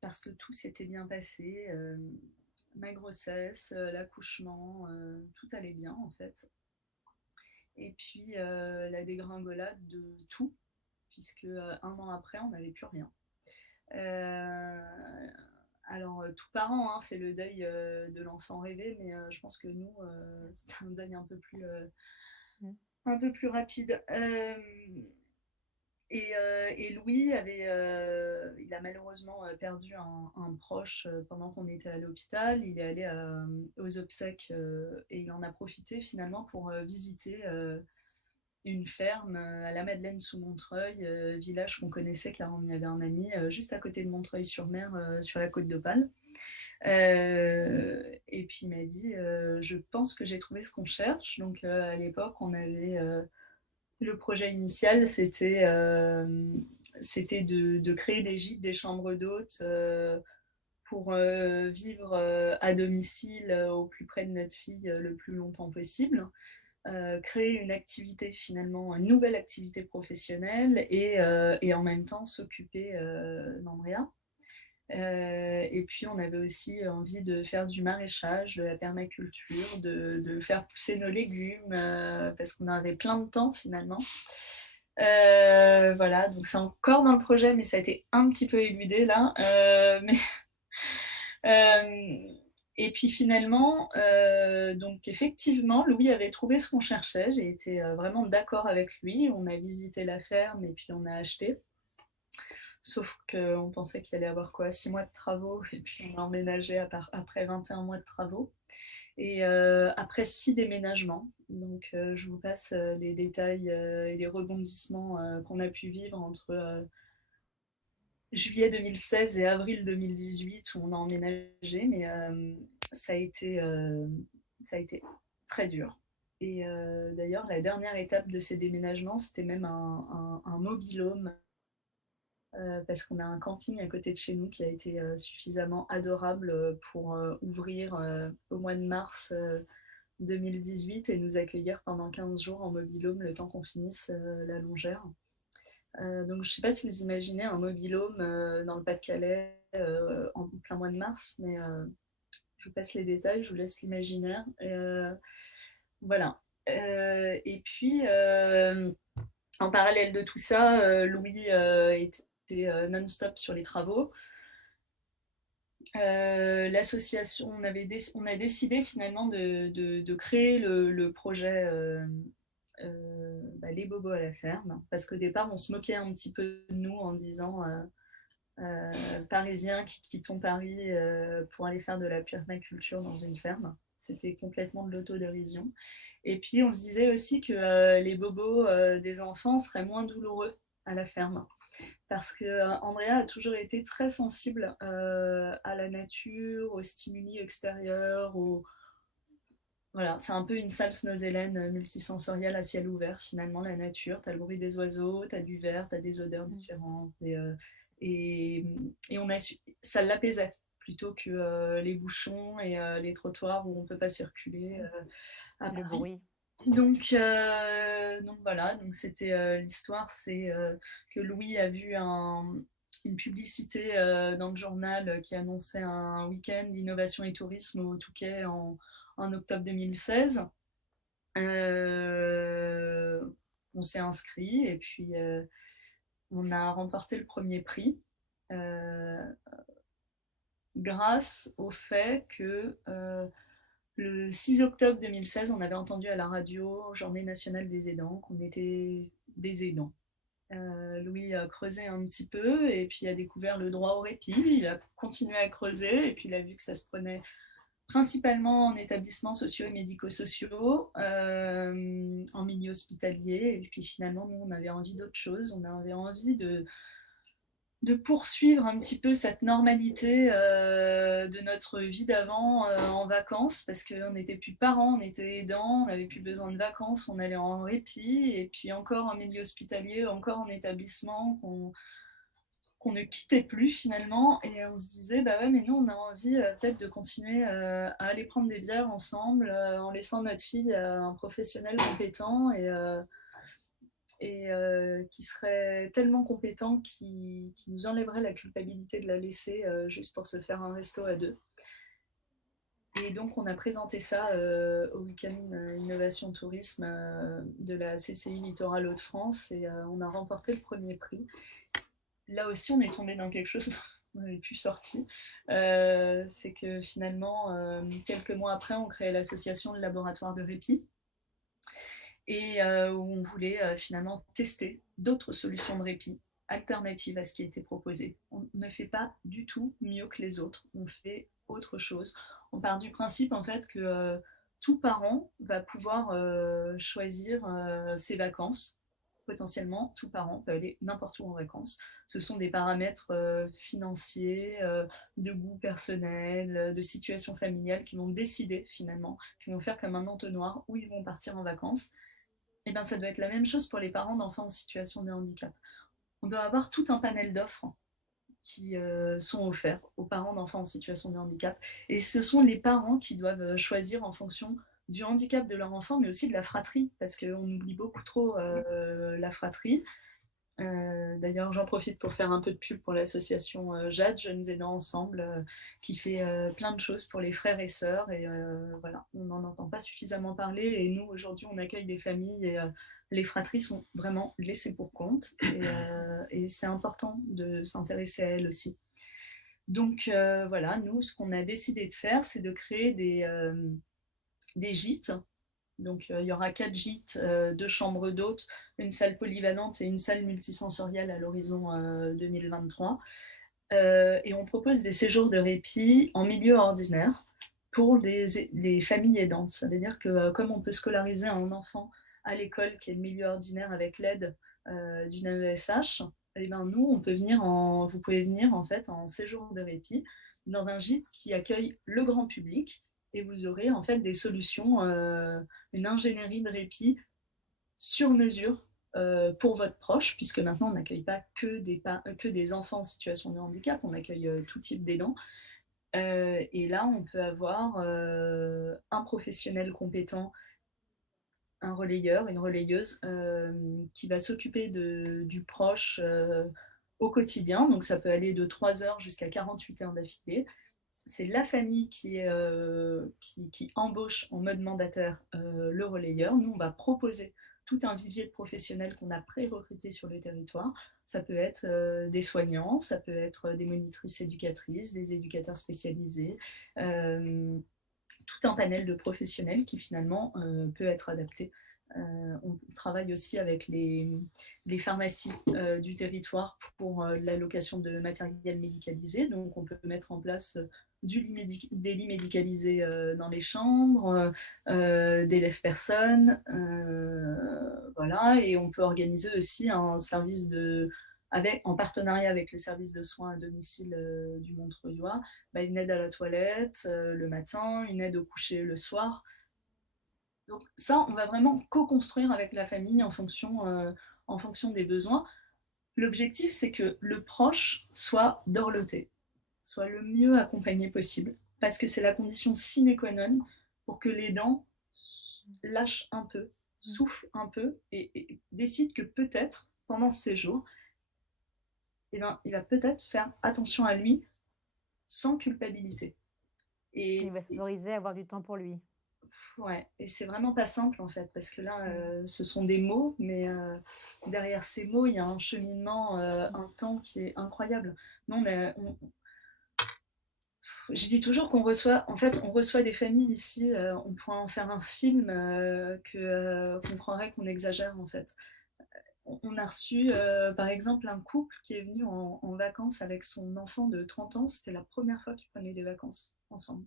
parce que tout s'était bien passé, ma grossesse, l'accouchement, tout allait bien en fait. Et puis la dégringolade de tout, puisque 1 an après, on n'avait plus rien. Alors, tout parent fait le deuil de l'enfant rêvé, mais je pense que nous, c'était un deuil un peu plus rapide. Et Louis il a malheureusement perdu un proche pendant qu'on était à l'hôpital. Il est allé aux obsèques et il en a profité finalement pour visiter une ferme à la Madeleine sous Montreuil, village qu'on connaissait car on y avait un ami juste à côté de Montreuil-sur-Mer, sur la côte d'Opale. Et puis il m'a dit je pense que j'ai trouvé ce qu'on cherche. Donc à l'époque, on avait le projet initial, c'était de créer des gîtes, des chambres d'hôtes pour vivre à domicile au plus près de notre fille le plus longtemps possible. Créer une activité finalement, une nouvelle activité professionnelle et en même temps s'occuper d'Andrea. Et puis on avait aussi envie de faire du maraîchage, de la permaculture, de faire pousser nos légumes, parce qu'on avait plein de temps finalement. Voilà, donc c'est encore dans le projet, mais ça a été un petit peu éludé là. Et puis finalement, donc effectivement, Louis avait trouvé ce qu'on cherchait. J'ai été vraiment d'accord avec lui. On a visité la ferme et puis on a acheté. Sauf qu'on pensait qu'il allait avoir quoi, 6 mois de travaux, et puis on a emménagé après 21 mois de travaux. Et après 6 déménagements. Donc je vous passe les détails et les rebondissements qu'on a pu vivre entre juillet 2016 et avril 2018 où on a emménagé, mais ça a été très dur. Et d'ailleurs, la dernière étape de ces déménagements, c'était même un mobil-home, parce qu'on a un camping à côté de chez nous qui a été suffisamment adorable pour ouvrir au mois de mars 2018 et nous accueillir pendant 15 jours en mobil-home le temps qu'on finisse la longère. Donc je ne sais pas si vous imaginez un mobil-home dans le Pas-de-Calais en plein mois de mars, mais je vous passe les détails, je vous laisse l'imaginaire. Voilà. Et puis, en parallèle de tout ça, Louis était non-stop sur les travaux. L'association, on a décidé finalement de créer le projet Les Bobos à la ferme, parce qu'au départ, on se moquait un petit peu de nous en disant Parisiens qui quittons Paris pour aller faire de la permaculture dans une ferme. C'était complètement de l'autodérision. Et puis, on se disait aussi que les bobos des enfants seraient moins douloureux à la ferme. Parce que Andrea a toujours été très sensible à la nature, aux stimuli extérieurs, Voilà, c'est un peu une salle snozélène multisensorielle à ciel ouvert, finalement, la nature. Tu as le bruit des oiseaux, tu as du vert, tu as des odeurs différentes. Et ça l'apaisait plutôt que les bouchons et les trottoirs où on ne peut pas circuler à Le Paris. bruit. Donc voilà, donc c'était l'histoire, c'est que Louis a vu une publicité dans le journal qui annonçait un week-end d'innovation et tourisme au Touquet en octobre 2016. On s'est inscrit et puis on a remporté le premier prix grâce au fait que le 6 octobre 2016, on avait entendu à la radio, Journée nationale des aidants, qu'on était des aidants. Louis a creusé un petit peu et puis a découvert le droit au répit. Il a continué à creuser et puis il a vu que ça se prenait principalement en établissements sociaux et médico-sociaux, en milieu hospitalier. Et puis finalement, nous, on avait envie d'autre chose. On avait envie de poursuivre un petit peu cette normalité de notre vie d'avant en vacances, parce qu'on n'était plus parents, on était aidants, on n'avait plus besoin de vacances, on allait en répit, et puis encore en milieu hospitalier, encore en établissement, qu'on ne quittait plus finalement, et on se disait, bah ouais, mais nous on a envie peut-être de continuer à aller prendre des bières ensemble, en laissant notre fille à un professionnel compétent, et qui serait tellement compétent qu'il nous enlèverait la culpabilité de la laisser juste pour se faire un resto à deux. Et donc on a présenté ça au week-end Innovation Tourisme de la CCI Littoral Hauts-de-France, et on a remporté le premier prix. Là aussi on est tombé dans quelque chose on n'avait plus sorti. C'est que finalement, quelques mois après, on créait l'association Le Laboratoire de Répit, et où on voulait finalement tester d'autres solutions de répit alternatives à ce qui était proposé. On ne fait pas du tout mieux que les autres, on fait autre chose. On part du principe en fait que tout parent va pouvoir choisir ses vacances. Potentiellement, tout parent peut aller n'importe où en vacances. Ce sont des paramètres financiers, de goût personnel, de situation familiale qui vont décider finalement, qui vont faire comme un entonnoir où ils vont partir en vacances. Et bien, ça doit être la même chose pour les parents d'enfants en situation de handicap. On doit avoir tout un panel d'offres qui sont offerts aux parents d'enfants en situation de handicap. Et ce sont les parents qui doivent choisir en fonction du handicap de leur enfant, mais aussi de la fratrie, parce qu'on oublie beaucoup trop la fratrie. D'ailleurs, j'en profite pour faire un peu de pub pour l'association Jade, Jeunes Aidants Ensemble, qui fait plein de choses pour les frères et sœurs. Et voilà, on n'en entend pas suffisamment parler. Et nous, aujourd'hui, on accueille des familles et les fratries sont vraiment laissées pour compte. Et c'est important de s'intéresser à elles aussi. Donc voilà, nous, ce qu'on a décidé de faire, c'est de créer des gîtes. Donc il y aura 4 gîtes, 2 chambres d'hôtes, une salle polyvalente et une salle multisensorielle à l'horizon 2023. Et on propose des séjours de répit en milieu ordinaire pour les familles aidantes. Ça veut dire que comme on peut scolariser un enfant à l'école qui est le milieu ordinaire avec l'aide d'une AESH, et ben nous, vous pouvez venir en fait en séjour de répit dans un gîte qui accueille le grand public, et vous aurez en fait des solutions, une ingénierie de répit sur mesure pour votre proche, puisque maintenant on n'accueille pas que des enfants en situation de handicap, on accueille tout type d'aidants. Et là, on peut avoir un professionnel compétent, un relayeur, une relayeuse, qui va s'occuper du proche au quotidien. Donc ça peut aller de 3 heures jusqu'à 48 heures d'affilée. C'est la famille qui embauche en mode mandataire le relayeur. Nous, on va proposer tout un vivier de professionnels qu'on a pré-recrutés sur le territoire. Ça peut être des soignants, ça peut être des monitrices éducatrices, des éducateurs spécialisés, tout un panel de professionnels qui finalement peut être adapté. On travaille aussi avec les pharmacies du territoire pour l'allocation de matériel médicalisé. Donc on peut mettre en place des lits médicalisés dans les chambres, des lève-personnes, voilà, et on peut organiser aussi un service en partenariat avec le service de soins à domicile du Montreuillois, une aide à la toilette le matin, une aide au coucher le soir. Donc ça, on va vraiment co-construire avec la famille en fonction des besoins. L'objectif, c'est que le proche soit dorloté, soit le mieux accompagné possible, parce que c'est la condition sine qua non pour que l'aidant lâche un peu, souffle un peu et décide que peut-être, pendant ce séjour, eh ben, il va peut-être faire attention à lui sans culpabilité. Il Et, va s'autoriser à avoir du temps pour lui. ouais, et c'est vraiment pas simple en fait, parce que là, ce sont des mots, mais derrière ces mots, il y a un cheminement, un temps qui est incroyable. Nous, je dis toujours qu'on reçoit, en fait, on reçoit des familles ici, on pourrait en faire un film qu'on croirait qu'on exagère en fait. On a reçu par exemple un couple qui est venu en vacances avec son enfant de 30 ans, c'était la première fois qu'ils prenaient des vacances ensemble.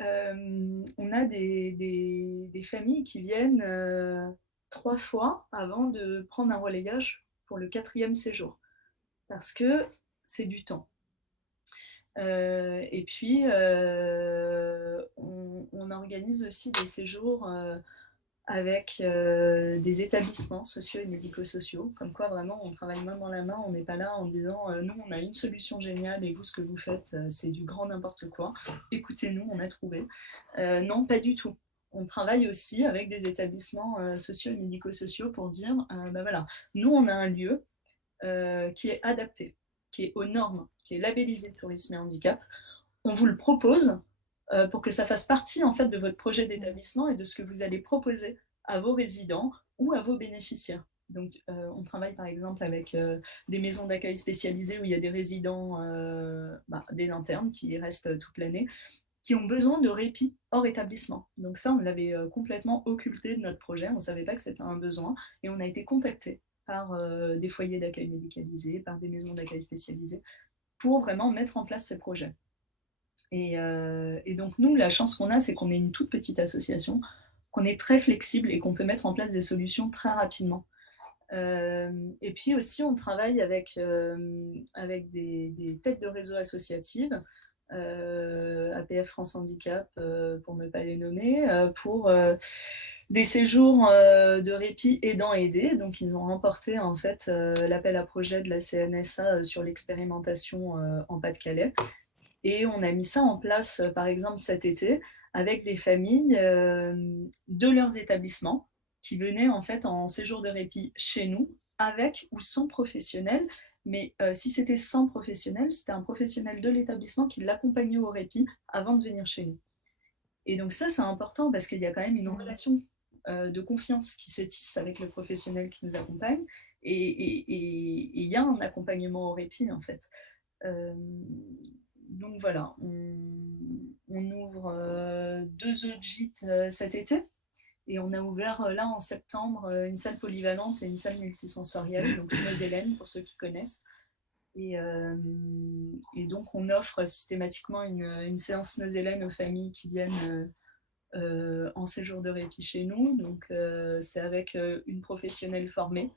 On a des familles qui viennent 3 fois avant de prendre un relayage pour le 4e séjour, parce que c'est du temps. Et puis, on organise aussi des séjours avec des établissements sociaux et médico-sociaux, comme quoi vraiment on travaille main dans la main, on n'est pas là en disant nous on a une solution géniale et vous ce que vous faites c'est du grand n'importe quoi, écoutez-nous, on a trouvé. Non, pas du tout. On travaille aussi avec des établissements sociaux et médico-sociaux pour dire, bah voilà, nous on a un lieu qui est adapté, qui est aux normes, qui est labellisé tourisme et handicap. On vous le propose pour que ça fasse partie en fait de votre projet d'établissement et de ce que vous allez proposer à vos résidents ou à vos bénéficiaires. Donc, on travaille par exemple avec des maisons d'accueil spécialisées où il y a des résidents, des internes qui restent toute l'année, qui ont besoin de répit hors établissement. Donc ça, on l'avait complètement occulté de notre projet, on ne savait pas que c'était un besoin, et on a été contacté par des foyers d'accueil médicalisés, par des maisons d'accueil spécialisées, pour vraiment mettre en place ces projets. Et donc nous, la chance qu'on a, c'est qu'on est une toute petite association, qu'on est très flexible et qu'on peut mettre en place des solutions très rapidement. Et puis aussi, on travaille avec des têtes de réseau associatives, APF France Handicap, pour ne pas les nommer, pour des séjours de répit aidant-aidé. Donc, ils ont remporté en fait l'appel à projet de la CNSA sur l'expérimentation en Pas-de-Calais. Et on a mis ça en place, par exemple, cet été, avec des familles de leurs établissements qui venaient en fait en séjour de répit chez nous, avec ou sans professionnel. Mais si c'était sans professionnel, c'était un professionnel de l'établissement qui l'accompagnait au répit avant de venir chez nous. Et donc ça, c'est important parce qu'il y a quand même une relation de confiance qui se tisse avec le professionnel qui nous accompagne. Et il y a un accompagnement au répit, en fait. Donc voilà, on ouvre 2 autres gîtes cet été. Et on a ouvert là en septembre une salle polyvalente et une salle multisensorielle, donc Snozelen pour ceux qui connaissent. Et donc on offre systématiquement une séance Snozelen aux familles qui viennent en séjour de répit chez nous. Donc c'est avec une professionnelle formée.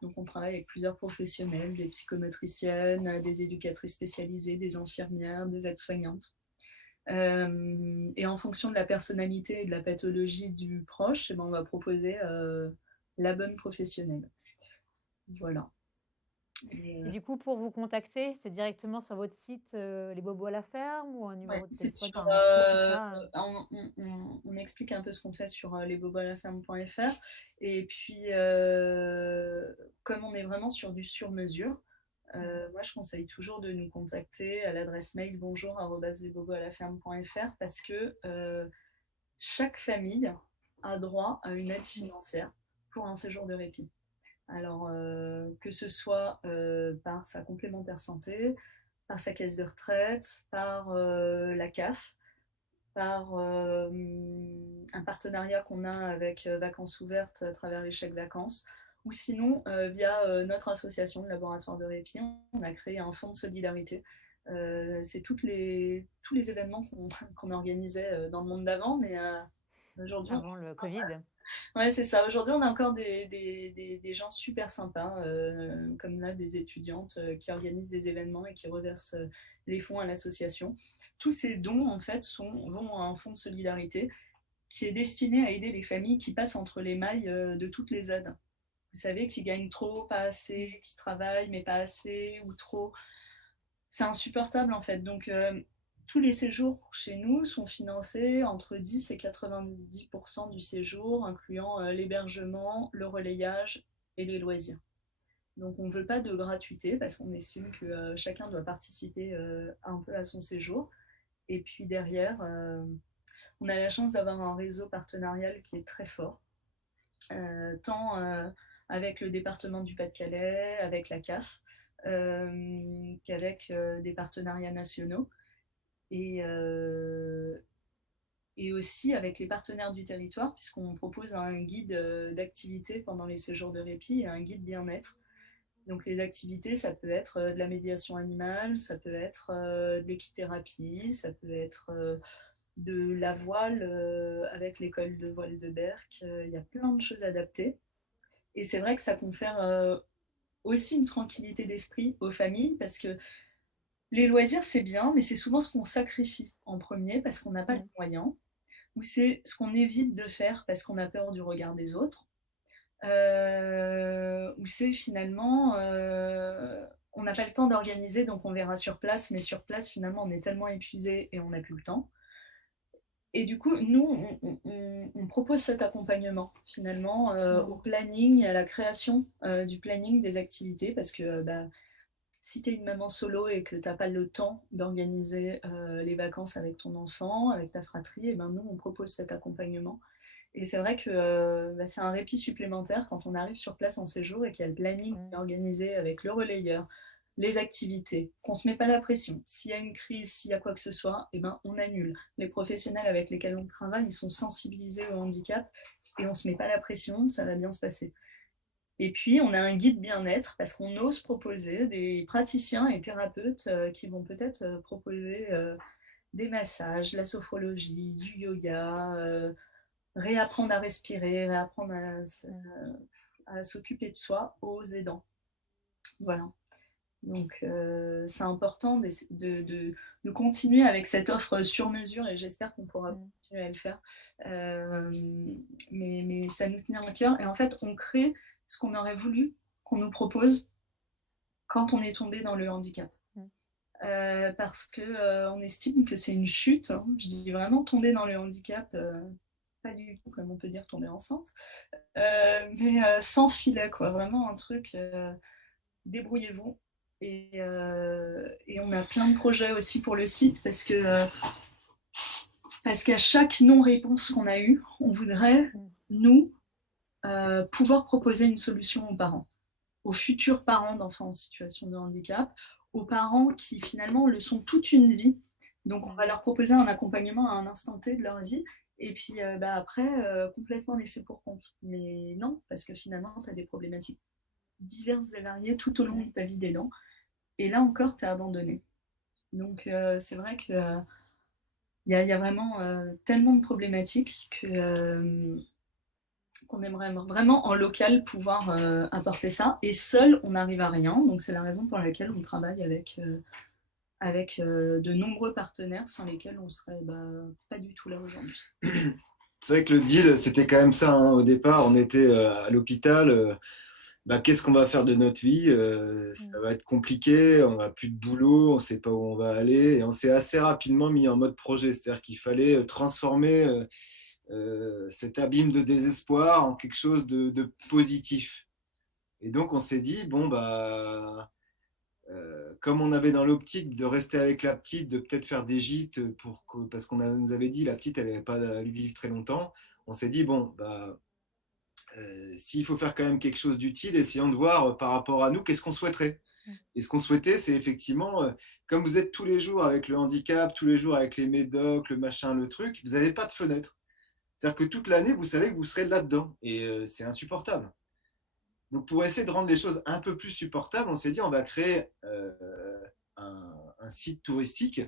Donc on travaille avec plusieurs professionnels, des psychomotriciennes, des éducatrices spécialisées, des infirmières, des aides-soignantes. Et en fonction de la personnalité et de la pathologie du proche, eh ben, on va proposer la bonne professionnelle. Voilà. Et du coup, pour vous contacter, c'est directement sur votre site Les Bobos à la ferme ou un numéro de téléphone, tout ça on explique un peu ce qu'on fait sur lesboboslaferme.fr. Et puis, comme on est vraiment sur du sur-mesure, moi, je conseille toujours de nous contacter à l'adresse mail bonjour@lesboboslaferme.fr parce que chaque famille a droit à une aide financière pour un séjour de répit. Alors, que ce soit par sa complémentaire santé, par sa caisse de retraite, par la CAF, par un partenariat qu'on a avec Vacances Ouvertes à travers les chèques vacances, ou sinon via notre association, le Laboratoire de Répit, on a créé un fonds de solidarité. C'est tous les événements qu'on organisait dans le monde d'avant, mais aujourd'hui... avant le Covid. Ouais, c'est ça. Aujourd'hui, on a encore des gens super sympas, comme là, des étudiantes qui organisent des événements et qui reversent les fonds à l'association. Tous ces dons, en fait, vont à un fonds de solidarité qui est destiné à aider les familles qui passent entre les mailles de toutes les aides. Vous savez, qui gagnent trop, pas assez, qui travaillent mais pas assez ou trop. C'est insupportable en fait. Donc tous les séjours chez nous sont financés entre 10 et 90% du séjour, incluant l'hébergement, le relayage et les loisirs. Donc on ne veut pas de gratuité parce qu'on estime que chacun doit participer un peu à son séjour. Et puis derrière, on a la chance d'avoir un réseau partenarial qui est très fort, tant avec le département du Pas-de-Calais, avec la CAF, qu'avec des partenariats nationaux. Et aussi avec les partenaires du territoire, puisqu'on propose un guide d'activités pendant les séjours de répit et un guide bien-être. Donc les activités, ça peut être de la médiation animale, ça peut être de l'équithérapie, ça peut être de la voile avec l'école de voile de Berck. Il y a plein de choses adaptées. Et c'est vrai que ça confère aussi une tranquillité d'esprit aux familles parce que les loisirs, c'est bien, mais c'est souvent ce qu'on sacrifie en premier parce qu'on n'a pas les moyens, ou c'est ce qu'on évite de faire parce qu'on a peur du regard des autres, ou c'est finalement on n'a pas le temps d'organiser, donc on verra sur place, mais sur place, finalement, on est tellement épuisé et on n'a plus le temps. Et du coup, nous, on propose cet accompagnement finalement au planning, à la création du planning des activités, parce que si tu es une maman solo et que tu n'as pas le temps d'organiser les vacances avec ton enfant, avec ta fratrie, et ben nous, on propose cet accompagnement. Et c'est vrai que c'est un répit supplémentaire quand on arrive sur place en séjour et qu'il y a le planning organisé avec le relayeur, les activités, qu'on ne se met pas la pression. S'il y a une crise, s'il y a quoi que ce soit, eh ben, on annule. Les professionnels avec lesquels on travaille, ils sont sensibilisés au handicap et on ne se met pas la pression, ça va bien se passer. Et puis, on a un guide bien-être parce qu'on ose proposer des praticiens et thérapeutes qui vont peut-être proposer des massages, la sophrologie, du yoga, réapprendre à respirer, réapprendre à s'occuper de soi aux aidants. Voilà. Donc, c'est important de continuer avec cette offre sur mesure et j'espère qu'on pourra continuer à le faire. Mais ça nous tenait à cœur. Et en fait, on crée ce qu'on aurait voulu qu'on nous propose quand on est tombé dans le handicap. Parce qu'on estime que c'est une chute. Hein. Je dis vraiment tomber dans le handicap, pas du tout comme on peut dire tomber enceinte, mais sans filet, quoi. Vraiment un truc, débrouillez-vous. Et on a plein de projets aussi pour le site parce qu'à chaque non-réponse qu'on a eue, on voudrait, nous, pouvoir proposer une solution aux parents, aux futurs parents d'enfants en situation de handicap, aux parents qui finalement le sont toute une vie. Donc on va leur proposer un accompagnement à un instant T de leur vie et puis après complètement laissé pour compte. Mais non, parce que finalement tu as des problématiques diverses et variées tout au long de ta vie d'aidant. Et là encore, tu es abandonné. Donc c'est vrai que y a vraiment tellement de problématiques qu'on aimerait vraiment en local pouvoir apporter ça. Et seul, on n'arrive à rien. Donc c'est la raison pour laquelle on travaille avec de nombreux partenaires sans lesquels on serait pas du tout là aujourd'hui. C'est vrai que le deal, c'était quand même ça. Hein. Au départ, on était à l'hôpital. Qu'est-ce qu'on va faire de notre vie? Ça va être compliqué, on n'a plus de boulot, on ne sait pas où on va aller. Et on s'est assez rapidement mis en mode projet, c'est-à-dire qu'il fallait transformer cet abîme de désespoir en quelque chose de positif. Et donc on s'est dit, bon, comme on avait dans l'optique de rester avec la petite, de peut-être faire des gîtes, parce qu'on nous avait dit, la petite, elle n'allait pas vivre très longtemps, on s'est dit, bon, s'il faut faire quand même quelque chose d'utile, essayons de voir par rapport à nous, qu'est-ce qu'on souhaiterait. Et ce qu'on souhaitait, c'est effectivement, comme vous êtes tous les jours avec le handicap, tous les jours avec les médocs, le machin, le truc, vous n'avez pas de fenêtre. C'est-à-dire que toute l'année, vous savez que vous serez là-dedans. Et c'est insupportable. Donc pour essayer de rendre les choses un peu plus supportables, on s'est dit, on va créer un site touristique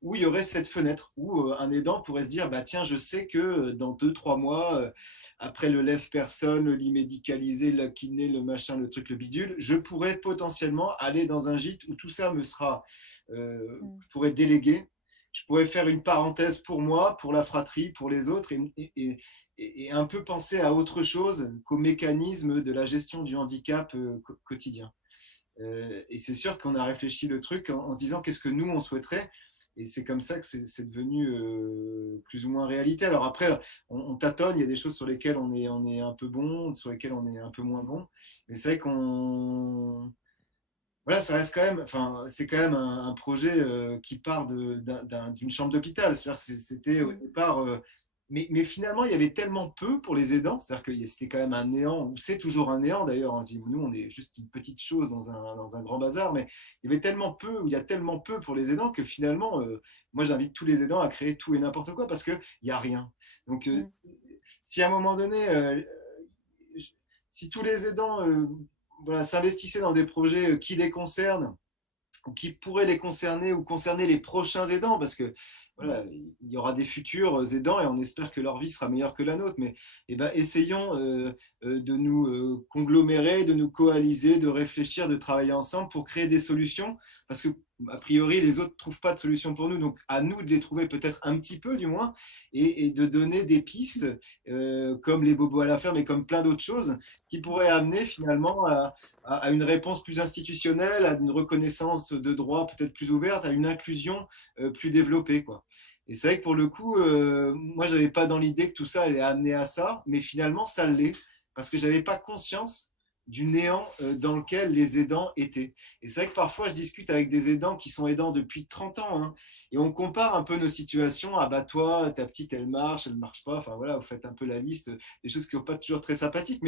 où il y aurait cette fenêtre, où un aidant pourrait se dire, tiens, je sais que dans 2-3 mois, après le lève-personne, le lit médicalisé, la kiné, le machin, le truc, le bidule, je pourrais potentiellement aller dans un gîte où tout ça me sera, je pourrais déléguer, je pourrais faire une parenthèse pour moi, pour la fratrie, pour les autres, et un peu penser à autre chose qu'au mécanisme de la gestion du handicap quotidien. Et c'est sûr qu'on a réfléchi le truc en se disant qu'est-ce que nous, on souhaiterait. Et c'est comme ça que c'est devenu plus ou moins réalité. Alors après, on tâtonne, il y a des choses sur lesquelles on est un peu bon, sur lesquelles on est un peu moins bon. Mais c'est vrai qu'on... Voilà, ça reste quand même, enfin, c'est quand même un projet qui part d'une chambre d'hôpital. C'est-à-dire que c'était au départ... mais finalement, il y avait tellement peu pour les aidants, c'est-à-dire que c'était quand même un néant, ou c'est toujours un néant d'ailleurs. Hein. Nous, on est juste une petite chose dans un grand bazar, mais il y avait tellement peu, il y a tellement peu pour les aidants que finalement, moi, j'invite tous les aidants à créer tout et n'importe quoi parce qu'il n'y a rien. Donc, si à un moment donné, si tous les aidants voilà, s'investissaient dans des projets qui les concernent, ou qui pourraient les concerner ou concerner les prochains aidants, parce que voilà, il y aura des futurs aidants et on espère que leur vie sera meilleure que la nôtre, mais eh ben, essayons de nous conglomérer, de nous coaliser, de réfléchir, de travailler ensemble pour créer des solutions, parce que a priori les autres ne trouvent pas de solution pour nous, donc à nous de les trouver peut-être un petit peu du moins, et de donner des pistes comme les bobos à la ferme et comme plein d'autres choses qui pourraient amener finalement à une réponse plus institutionnelle, à une reconnaissance de droits peut-être plus ouverte, à une inclusion plus développée, quoi. Et c'est vrai que pour le coup, moi, je n'avais pas dans l'idée que tout ça allait amener à ça, mais finalement, ça l'est, parce que je n'avais pas conscience du néant dans lequel les aidants étaient. Et c'est vrai que parfois, je discute avec des aidants qui sont aidants depuis 30 ans, hein, et on compare un peu nos situations. Ah bah toi, ta petite, elle marche pas. Enfin voilà, vous faites un peu la liste des choses qui ne sont pas toujours très sympathiques,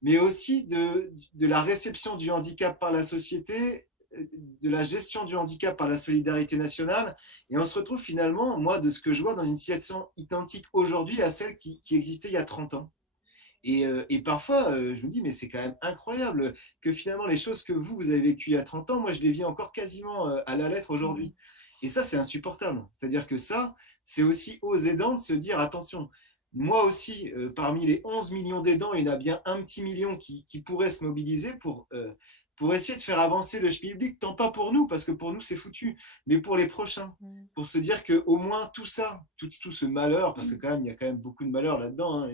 mais aussi de la réception du handicap par la société, de la gestion du handicap par la solidarité nationale. Et on se retrouve finalement, moi, de ce que je vois, dans une situation identique aujourd'hui à celle qui existait il y a 30 ans. Et parfois, je me dis, mais c'est quand même incroyable que finalement, les choses que vous avez vécues il y a 30 ans, moi, je les vis encore quasiment à la lettre aujourd'hui. Et ça, c'est insupportable. C'est-à-dire que ça, c'est aussi aux aidants de se dire, attention, moi aussi, parmi les 11 millions d'aidants, il y en a bien un petit million qui pourrait se mobiliser pour essayer de faire avancer le schmilblick, tant pas pour nous, parce que pour nous, c'est foutu, mais pour les prochains. Pour se dire qu'au moins tout ça, tout ce malheur, parce que quand même, il y a quand même beaucoup de malheur là-dedans, hein,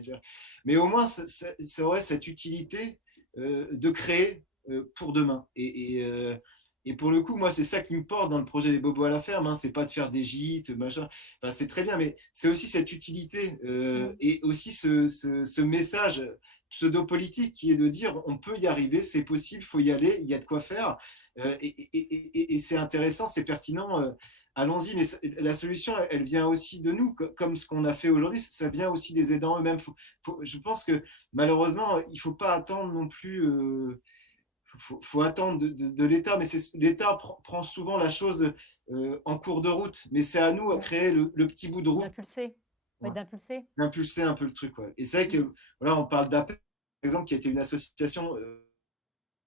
mais au moins, ça aurait cette utilité de créer pour demain. Et pour le coup, moi, c'est ça qui me porte dans le projet des bobos à la ferme. Hein. C'est pas de faire des gîtes, machin. Enfin, c'est très bien, mais c'est aussi cette utilité et aussi ce message pseudo-politique qui est de dire on peut y arriver, c'est possible, il faut y aller, il y a de quoi faire. Et c'est intéressant, c'est pertinent. Allons-y, mais la solution, elle vient aussi de nous, comme ce qu'on a fait aujourd'hui, ça vient aussi des aidants eux-mêmes. Je pense que malheureusement, il ne faut pas attendre non plus. Faut attendre de l'État, mais l'État prend souvent la chose en cours de route, mais c'est à nous à créer le petit bout de route. D'impulser. Ouais. Oui, d'impulser. D'impulser un peu le truc. Ouais. Et c'est vrai que, voilà, on parle d'APEC, par exemple, qui a été une association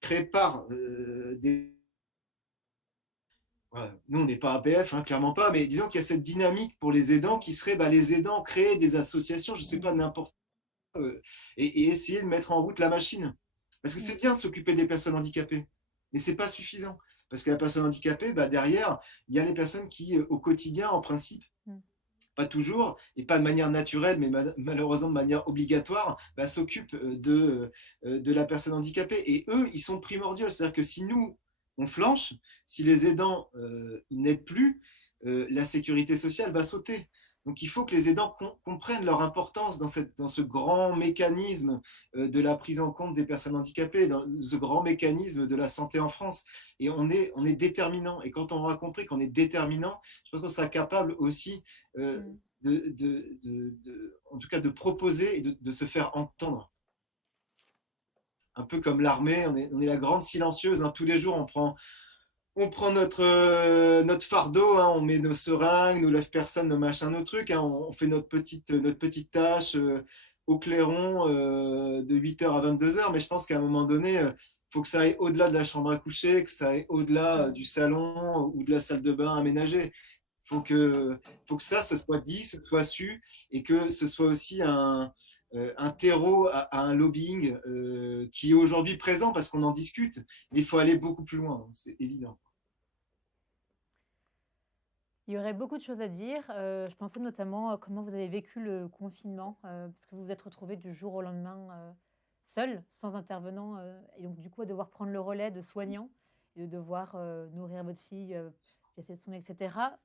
créée par des... Voilà. Nous, on n'est pas APF, hein, clairement pas, mais disons qu'il y a cette dynamique pour les aidants qui serait les aidants créer des associations, je ne sais pas, n'importe quoi, et essayer de mettre en route la machine. Parce que c'est bien de s'occuper des personnes handicapées, mais ce n'est pas suffisant. Parce que la personne handicapée, derrière, il y a les personnes qui, au quotidien, en principe, pas toujours, et pas de manière naturelle, mais malheureusement de manière obligatoire, s'occupent de la personne handicapée. Et eux, ils sont primordiaux. C'est-à-dire que si nous, on flanche, si les aidants ils n'aident plus, la sécurité sociale va sauter. Donc il faut que les aidants comprennent leur importance dans ce grand mécanisme de la prise en compte des personnes handicapées, dans ce grand mécanisme de la santé en France. Et on est déterminant. Et quand on aura compris qu'on est déterminant, je pense qu'on sera capable aussi en tout cas de proposer et de se faire entendre. Un peu comme l'armée, on est la grande silencieuse. Hein. Tous les jours, on prend notre fardeau, hein, on met nos seringues, nos lève-personnes, nos machins, nos trucs, hein, on fait notre petite tâche au clairon de 8h à 22h, mais je pense qu'à un moment donné, il faut que ça aille au-delà de la chambre à coucher, que ça aille au-delà du salon ou de la salle de bain aménagée. Il faut que ça, ce soit dit, ce soit su, et que ce soit aussi un terreau à un lobbying qui est aujourd'hui présent parce qu'on en discute, mais il faut aller beaucoup plus loin, c'est évident. Il y aurait beaucoup de choses à dire. Je pensais notamment à comment vous avez vécu le confinement, parce que vous vous êtes retrouvés du jour au lendemain, seul, sans intervenant, et donc du coup à devoir prendre le relais de soignants et de devoir, nourrir votre fille, essayer de soigner et cetera.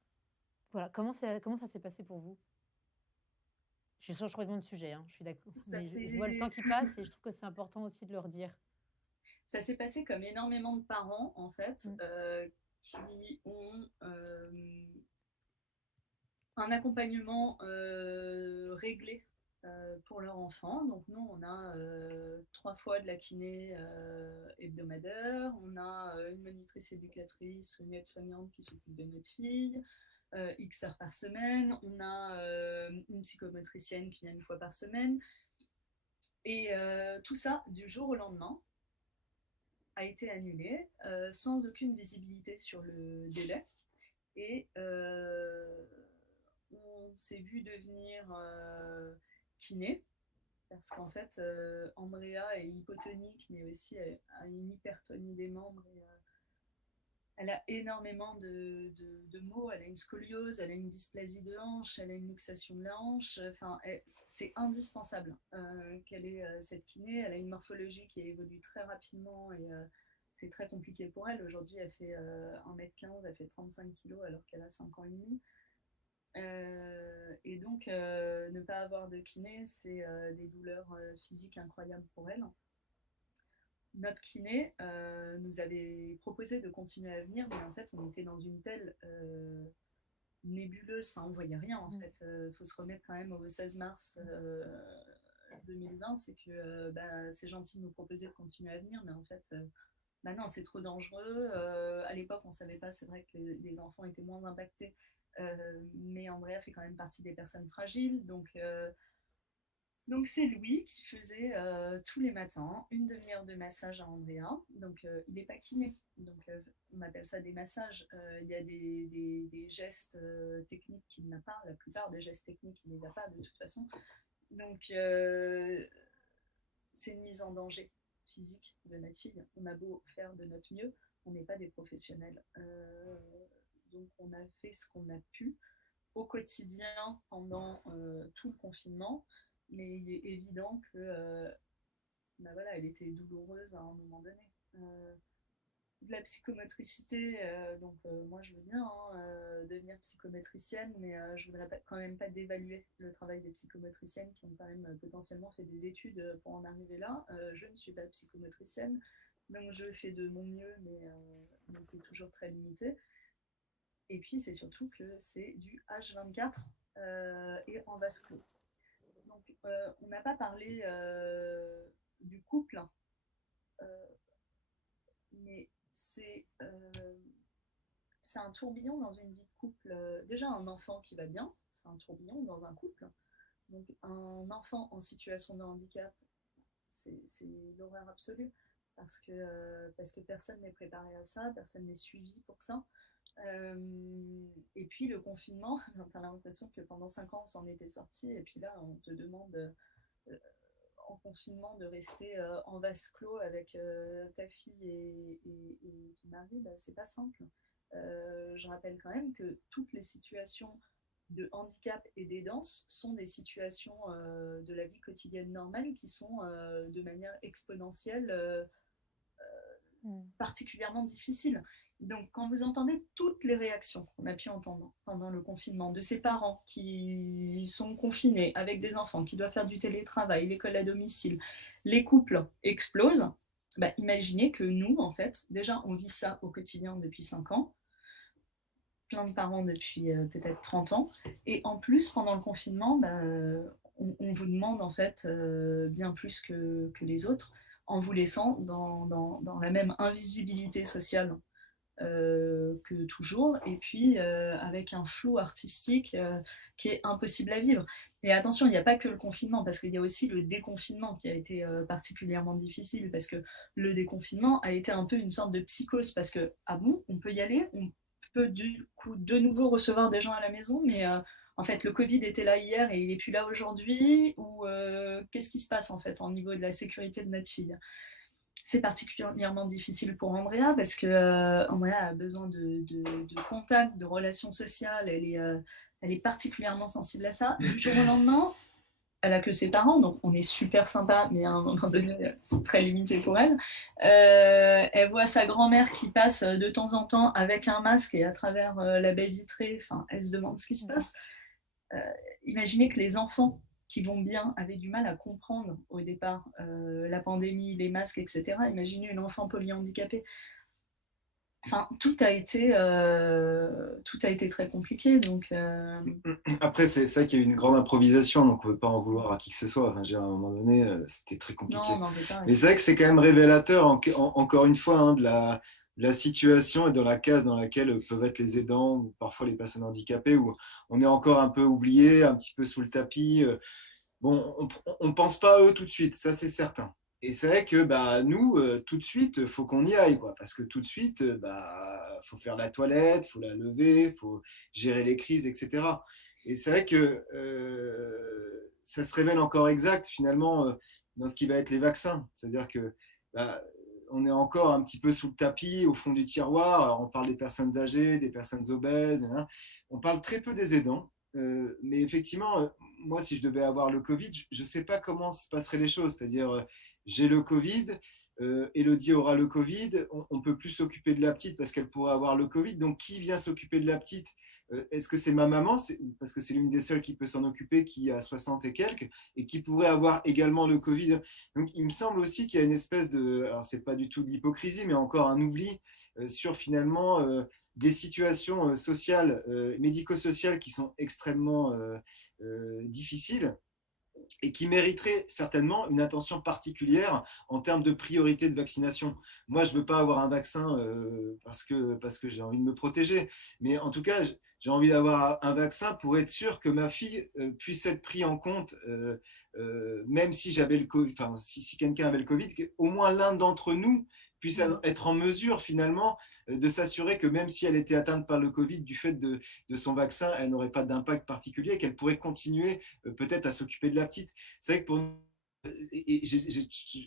Voilà, comment ça s'est passé pour vous? Je change complètement de sujet, hein, je suis d'accord, Ça mais je vois le temps s'est qui passe et je trouve que c'est important aussi de leur dire. ça s'est passé comme énormément de parents, en fait, Mmh. qui ont un accompagnement réglé pour leur enfant. Donc nous, on a 3 fois de la kiné hebdomadaire, on a une monitrice éducatrice, une aide-soignante qui s'occupe de notre fille, X heures par semaine, on a une psychomotricienne qui vient 1 fois par semaine. Et tout ça, du jour au lendemain, a été annulé sans aucune visibilité sur le délai. Et on s'est vu devenir kiné, parce qu'en fait, Andrea est hypotonique, mais aussi a une hypertonie des membres. Et, elle a énormément de maux, elle a une scoliose, elle a une dysplasie de hanche, elle a une luxation de la hanche. Enfin, c'est indispensable qu'elle ait cette kiné. Elle a une morphologie qui évolue très rapidement et c'est très compliqué pour elle. Aujourd'hui, elle fait 1m15, elle fait 35 kilos alors qu'elle a 5 ans et demi. Et donc, ne pas avoir de kiné, c'est des douleurs physiques incroyables pour elle. Notre kiné nous avait proposé de continuer à venir, mais en fait, on était dans une telle nébuleuse, enfin, on voyait rien en fait. Faut se remettre quand même au 16 mars 2020, c'est que c'est gentil de nous proposer de continuer à venir, mais en fait, non, c'est trop dangereux. À l'époque, on savait pas, c'est vrai que les enfants étaient moins impactés, mais Andrea fait quand même partie des personnes fragiles, donc c'est Louis qui faisait tous les matins une demi-heure de massage à Andrea. Donc il n'est pas kiné, donc on appelle ça des massages. Il y a des gestes techniques qu'il n'a pas, la plupart des gestes techniques il ne les a pas de toute façon. Donc c'est une mise en danger physique de notre fille. On a beau faire de notre mieux, on n'est pas des professionnels. Donc on a fait ce qu'on a pu au quotidien pendant tout le confinement, mais il est évident que voilà, elle était douloureuse à un moment donné. De la psychomotricité, donc moi je veux bien devenir psychomotricienne, mais je voudrais quand même pas dévaluer le travail des psychomotriciennes qui ont quand même potentiellement fait des études pour en arriver là. Je ne suis pas psychomotricienne, donc je fais de mon mieux, mais c'est toujours très limité. Et puis c'est surtout que c'est du H24 et en vase clos. Donc on n'a pas parlé du couple, mais c'est un tourbillon dans une vie de couple. Déjà un enfant qui va bien, c'est un tourbillon dans un couple. Donc un enfant en situation de handicap, c'est l'horreur absolue parce que personne n'est préparé à ça, personne n'est suivi pour ça. Et puis le confinement, tu as l'impression que pendant 5 ans on s'en était sorti, et puis là on te demande en confinement de rester en vase clos avec ta fille et ton mari, c'est pas simple. Je rappelle quand même que toutes les situations de handicap et d'aidance sont des situations de la vie quotidienne normale qui sont de manière exponentielle particulièrement difficiles. Donc, quand vous entendez toutes les réactions qu'on a pu entendre pendant le confinement, de ces parents qui sont confinés avec des enfants, qui doivent faire du télétravail, l'école à domicile, les couples explosent, imaginez que nous, en fait, déjà, on vit ça au quotidien depuis 5 ans, plein de parents depuis peut-être 30 ans, et en plus, pendant le confinement, on vous demande, en fait, bien plus que les autres, en vous laissant dans la même invisibilité sociale que toujours, et puis avec un flou artistique qui est impossible à vivre. Et attention, il n'y a pas que le confinement, parce qu'il y a aussi le déconfinement qui a été particulièrement difficile, parce que le déconfinement a été un peu une sorte de psychose, parce que, ah bon, on peut y aller, on peut du coup de nouveau recevoir des gens à la maison, mais en fait, le Covid était là hier et il n'est plus là aujourd'hui, ou qu'est-ce qui se passe en fait au niveau de la sécurité de notre fille? C'est particulièrement difficile pour Andrea parce que Andrea a besoin de contact, de relations sociales. Elle est particulièrement sensible à ça. Du jour au lendemain, elle a que ses parents, donc on est super sympa, mais à un moment donné, c'est très limité pour elle. Elle voit sa grand-mère qui passe de temps en temps avec un masque et à travers la baie vitrée, enfin, elle se demande ce qui se passe. Imaginez que les enfants qui vont bien avaient du mal à comprendre au départ la pandémie, les masques, etc. Imaginez une enfant polyhandicapée. Enfin, tout a été très compliqué. Donc, Après, c'est ça qu'il y a eu une grande improvisation, donc on ne peut pas en vouloir à qui que ce soit. Enfin, à un moment donné, c'était très compliqué. non, on n'en veut pas. Mais c'est vrai que c'est quand même révélateur, encore une fois, hein, de la situation et de la case dans laquelle peuvent être les aidants ou parfois les personnes handicapées, où on est encore un peu oublié, un petit peu sous le tapis. Bon, on ne pense pas à eux tout de suite, ça c'est certain. Et c'est vrai que bah, nous, tout de suite, il faut qu'on y aille, quoi, parce que tout de suite, bah, faut faire la toilette, il faut la lever, il faut gérer les crises, etc. Et c'est vrai que ça se révèle encore exact, finalement, dans ce qui va être les vaccins. C'est-à-dire que bah, on est encore un petit peu sous le tapis, au fond du tiroir. Alors, on parle des personnes âgées, des personnes obèses, hein. On parle très peu des aidants. Mais effectivement, moi, si je devais avoir le Covid, je ne sais pas comment se passeraient les choses. C'est-à-dire, j'ai le Covid, Elodie aura le Covid, on ne peut plus s'occuper de la petite parce qu'elle pourrait avoir le Covid. Donc, qui vient s'occuper de la petite? Est-ce que c'est ma maman? Parce que c'est l'une des seules qui peut s'en occuper, qui a 60 et quelques, et qui pourrait avoir également le Covid. Donc, il me semble aussi qu'il y a une espèce de... Alors, ce n'est pas du tout de l'hypocrisie, mais encore un oubli sur finalement... des situations sociales, médico-sociales qui sont extrêmement difficiles et qui mériteraient certainement une attention particulière en termes de priorité de vaccination. Moi, je ne veux pas avoir un vaccin parce que j'ai envie de me protéger, mais en tout cas, j'ai envie d'avoir un vaccin pour être sûr que ma fille puisse être prise en compte, même si j'avais le COVID, enfin, si quelqu'un avait le Covid, qu'au moins l'un d'entre nous puisse être en mesure finalement de s'assurer que même si elle était atteinte par le Covid, du fait de son vaccin, elle n'aurait pas d'impact particulier, qu'elle pourrait continuer peut-être à s'occuper de la petite. C'est vrai que pour nous,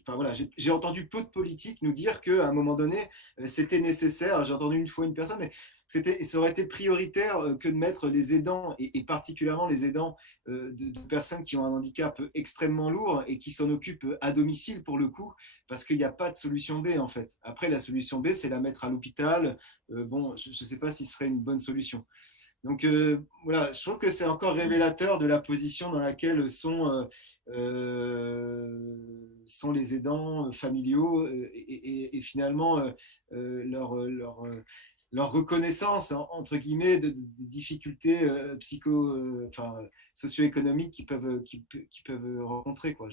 enfin, voilà, j'ai entendu peu de politiques nous dire qu'à un moment donné, c'était nécessaire. J'ai entendu une fois une personne, mais ça aurait été prioritaire que de mettre les aidants, et particulièrement les aidants de personnes qui ont un handicap extrêmement lourd et qui s'en occupent à domicile pour le coup, parce qu'il n'y a pas de solution B en fait. Après, la solution B, c'est la mettre à l'hôpital. Bon, je ne sais pas si ce serait une bonne solution. Donc voilà, je trouve que c'est encore révélateur de la position dans laquelle sont les aidants familiaux et finalement leur reconnaissance, entre guillemets, de difficultés enfin, socio-économiques qu'ils peuvent rencontrer. Quoi.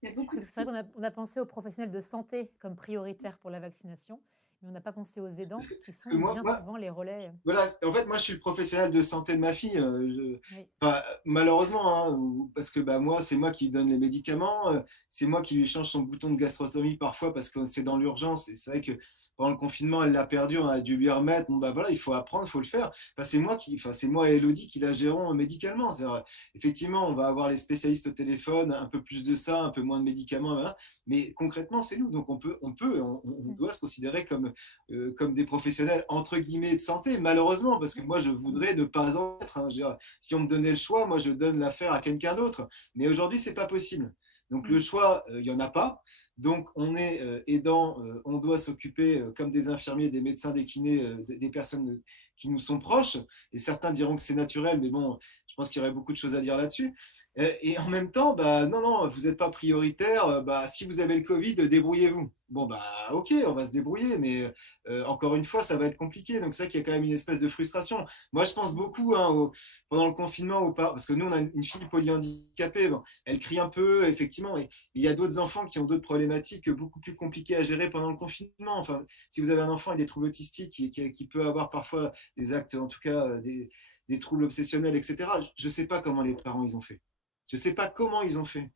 Il y a beaucoup de... C'est vrai qu'on a pensé aux professionnels de santé comme prioritaires pour la vaccination, mais on n'a pas pensé aux aidants qui sont bien souvent les relais. Voilà, en fait, moi, je suis le professionnel de santé de ma fille. Oui. Enfin, malheureusement, hein, parce que bah, moi, c'est moi qui lui donne les médicaments, c'est moi qui lui change son bouton de gastrostomie parfois parce que c'est dans l'urgence. Et c'est vrai que pendant le confinement, elle l'a perdu, on a dû lui remettre. Bon, bah voilà, il faut apprendre, il faut le faire. Enfin, c'est moi et Elodie qui la gérons médicalement. Effectivement, on va avoir les spécialistes au téléphone, un peu plus de ça, un peu moins de médicaments, voilà. Mais concrètement, c'est nous. Donc, on doit se considérer comme des professionnels entre guillemets de santé, malheureusement, parce que moi je voudrais ne pas en être. Hein. Si on me donnait le choix, moi je donne l'affaire à quelqu'un d'autre. Mais aujourd'hui, c'est pas possible. Donc le choix, il n'y en a pas. Donc on est aidant, on doit s'occuper comme des infirmiers, des médecins, des kinés, des personnes qui nous sont proches. Et certains diront que c'est naturel, mais bon, je pense qu'il y aurait beaucoup de choses à dire là-dessus. Et en même temps, bah, non, vous n'êtes pas prioritaire. Bah, si vous avez le Covid, débrouillez-vous. Bon, bah, ok, on va se débrouiller, mais encore une fois, ça va être compliqué. Donc, c'est vrai qu'il y a quand même une espèce de frustration. Moi, je pense beaucoup hein, pendant le confinement, parce que nous, on a une fille polyhandicapée. Bon, elle crie un peu, effectivement. Et il y a d'autres enfants qui ont d'autres problématiques beaucoup plus compliquées à gérer pendant le confinement. Enfin, si vous avez un enfant avec des troubles autistiques qui peut avoir parfois des actes, en tout cas, des troubles obsessionnels, etc., je ne sais pas comment les parents ils ont fait. Je ne sais pas comment ils ont fait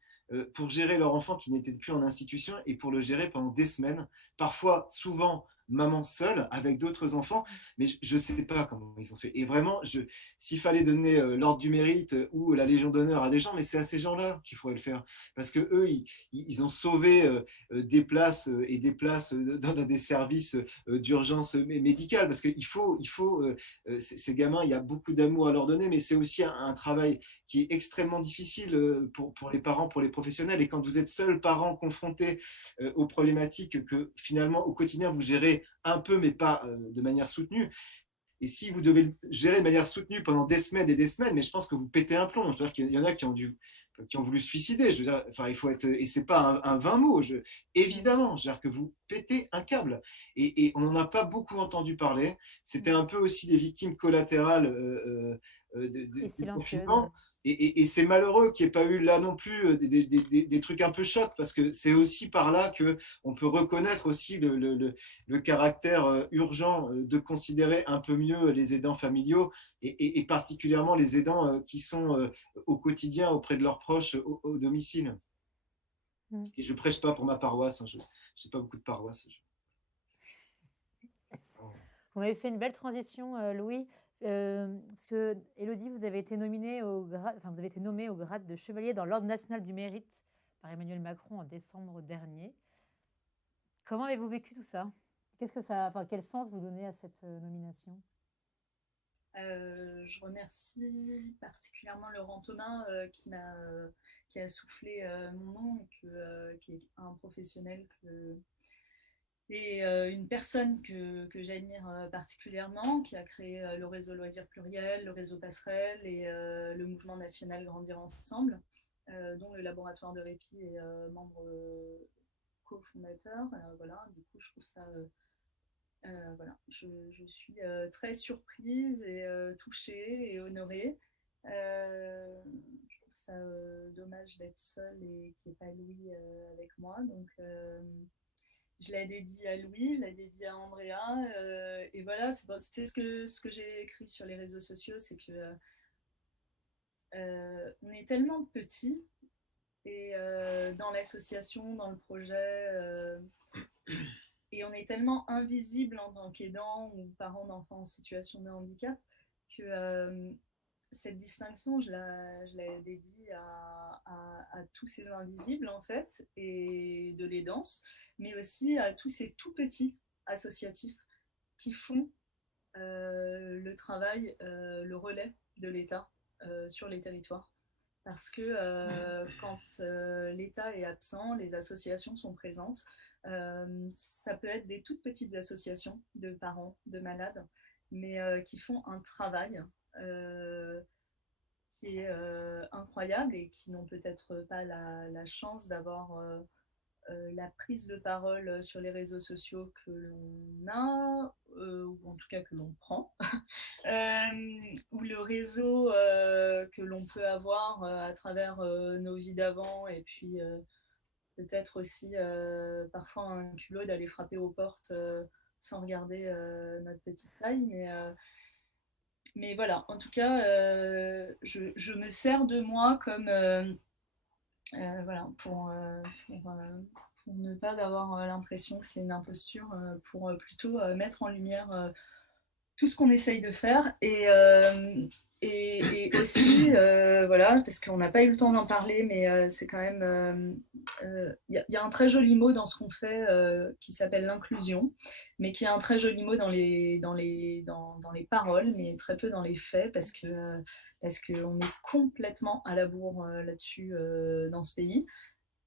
pour gérer leur enfant qui n'était plus en institution et pour le gérer pendant des semaines, parfois, souvent, maman seule avec d'autres enfants, mais je ne sais pas comment ils ont fait. Et vraiment, s'il fallait donner l'ordre du mérite ou la Légion d'honneur à des gens, mais c'est à ces gens-là qu'il faudrait le faire. Parce que eux, ils ont sauvé des places et des places dans des services d'urgence médicale. Parce qu'il faut ces gamins, il y a beaucoup d'amour à leur donner, mais c'est aussi un travail qui est extrêmement difficile pour les parents, pour les professionnels. Et quand vous êtes seul parent confronté aux problématiques que finalement au quotidien vous gérez un peu, mais pas de manière soutenue, et si vous devez gérer de manière soutenue pendant des semaines et des semaines, mais je pense que vous pétez un plomb. Il y en a qui ont voulu se suicider. Je veux dire, enfin, il faut être, et c'est pas un 20 mots. Évidemment, je veux dire que vous pétez un câble. Et on n'en a pas beaucoup entendu parler. C'était un peu aussi des victimes collatérales Et du silencieuse. confinement. Et c'est malheureux qu'il n'y ait pas eu là non plus des trucs un peu chocs, parce que c'est aussi par là qu'on peut reconnaître aussi le caractère urgent de considérer un peu mieux les aidants familiaux et particulièrement les aidants qui sont au quotidien auprès de leurs proches au domicile. Et je ne prêche pas pour ma paroisse, hein, je n'ai pas beaucoup de paroisses. Vous m'avez fait une belle transition, Louis, parce que Élodie, vous avez été nommée enfin, vous avez été nommée au grade de chevalier dans l'Ordre national du mérite par Emmanuel Macron en décembre dernier. Comment avez-vous vécu tout ça? Enfin, quel sens vous donnez à cette nomination? Je remercie particulièrement Laurent Thomas qui a soufflé mon nom et qui est un professionnel et une personne que j'admire particulièrement, qui a créé le réseau Loisirs Pluriel, le réseau Passerelle et le mouvement national Grandir Ensemble, dont le laboratoire de répit est membre cofondateur. Voilà, du coup, je trouve ça voilà, je suis très surprise et touchée et honorée. Je trouve ça dommage d'être seule et qu'il n'y ait pas Louis avec moi. Donc, je l'ai dédié à Louis, je l'ai dédié à Andrea. Et voilà, c'est ce que j'ai écrit sur les réseaux sociaux, c'est que on est tellement petits et dans l'association, dans le projet. Et on est tellement invisible en tant qu'aidant ou parent d'enfants en situation de handicap que cette distinction, je la dédie à tous ces invisibles en fait, et de l'aidance, mais aussi à tous ces tout petits associatifs qui font le travail, le relais de l'État sur les territoires. Parce que quand l'État est absent, les associations sont présentes. Ça peut être des toutes petites associations de parents, de malades, mais qui font un travail qui est incroyable et qui n'ont peut-être pas la chance d'avoir la prise de parole sur les réseaux sociaux que l'on a, ou en tout cas que l'on prend, ou le réseau que l'on peut avoir à travers nos vies d'avant, et puis peut-être aussi parfois un culot d'aller frapper aux portes sans regarder notre petite taille, mais voilà, en tout cas, je me sers de moi comme voilà, pour ne pas avoir l'impression que c'est une imposture, pour plutôt mettre en lumière tout ce qu'on essaye de faire et aussi, voilà, parce qu'on n'a pas eu le temps d'en parler, mais c'est quand même, y a un très joli mot dans ce qu'on fait qui s'appelle l'inclusion, mais qui a un très joli mot dans les paroles, mais très peu dans les faits, parce qu'on est complètement à la bourre là-dessus dans ce pays.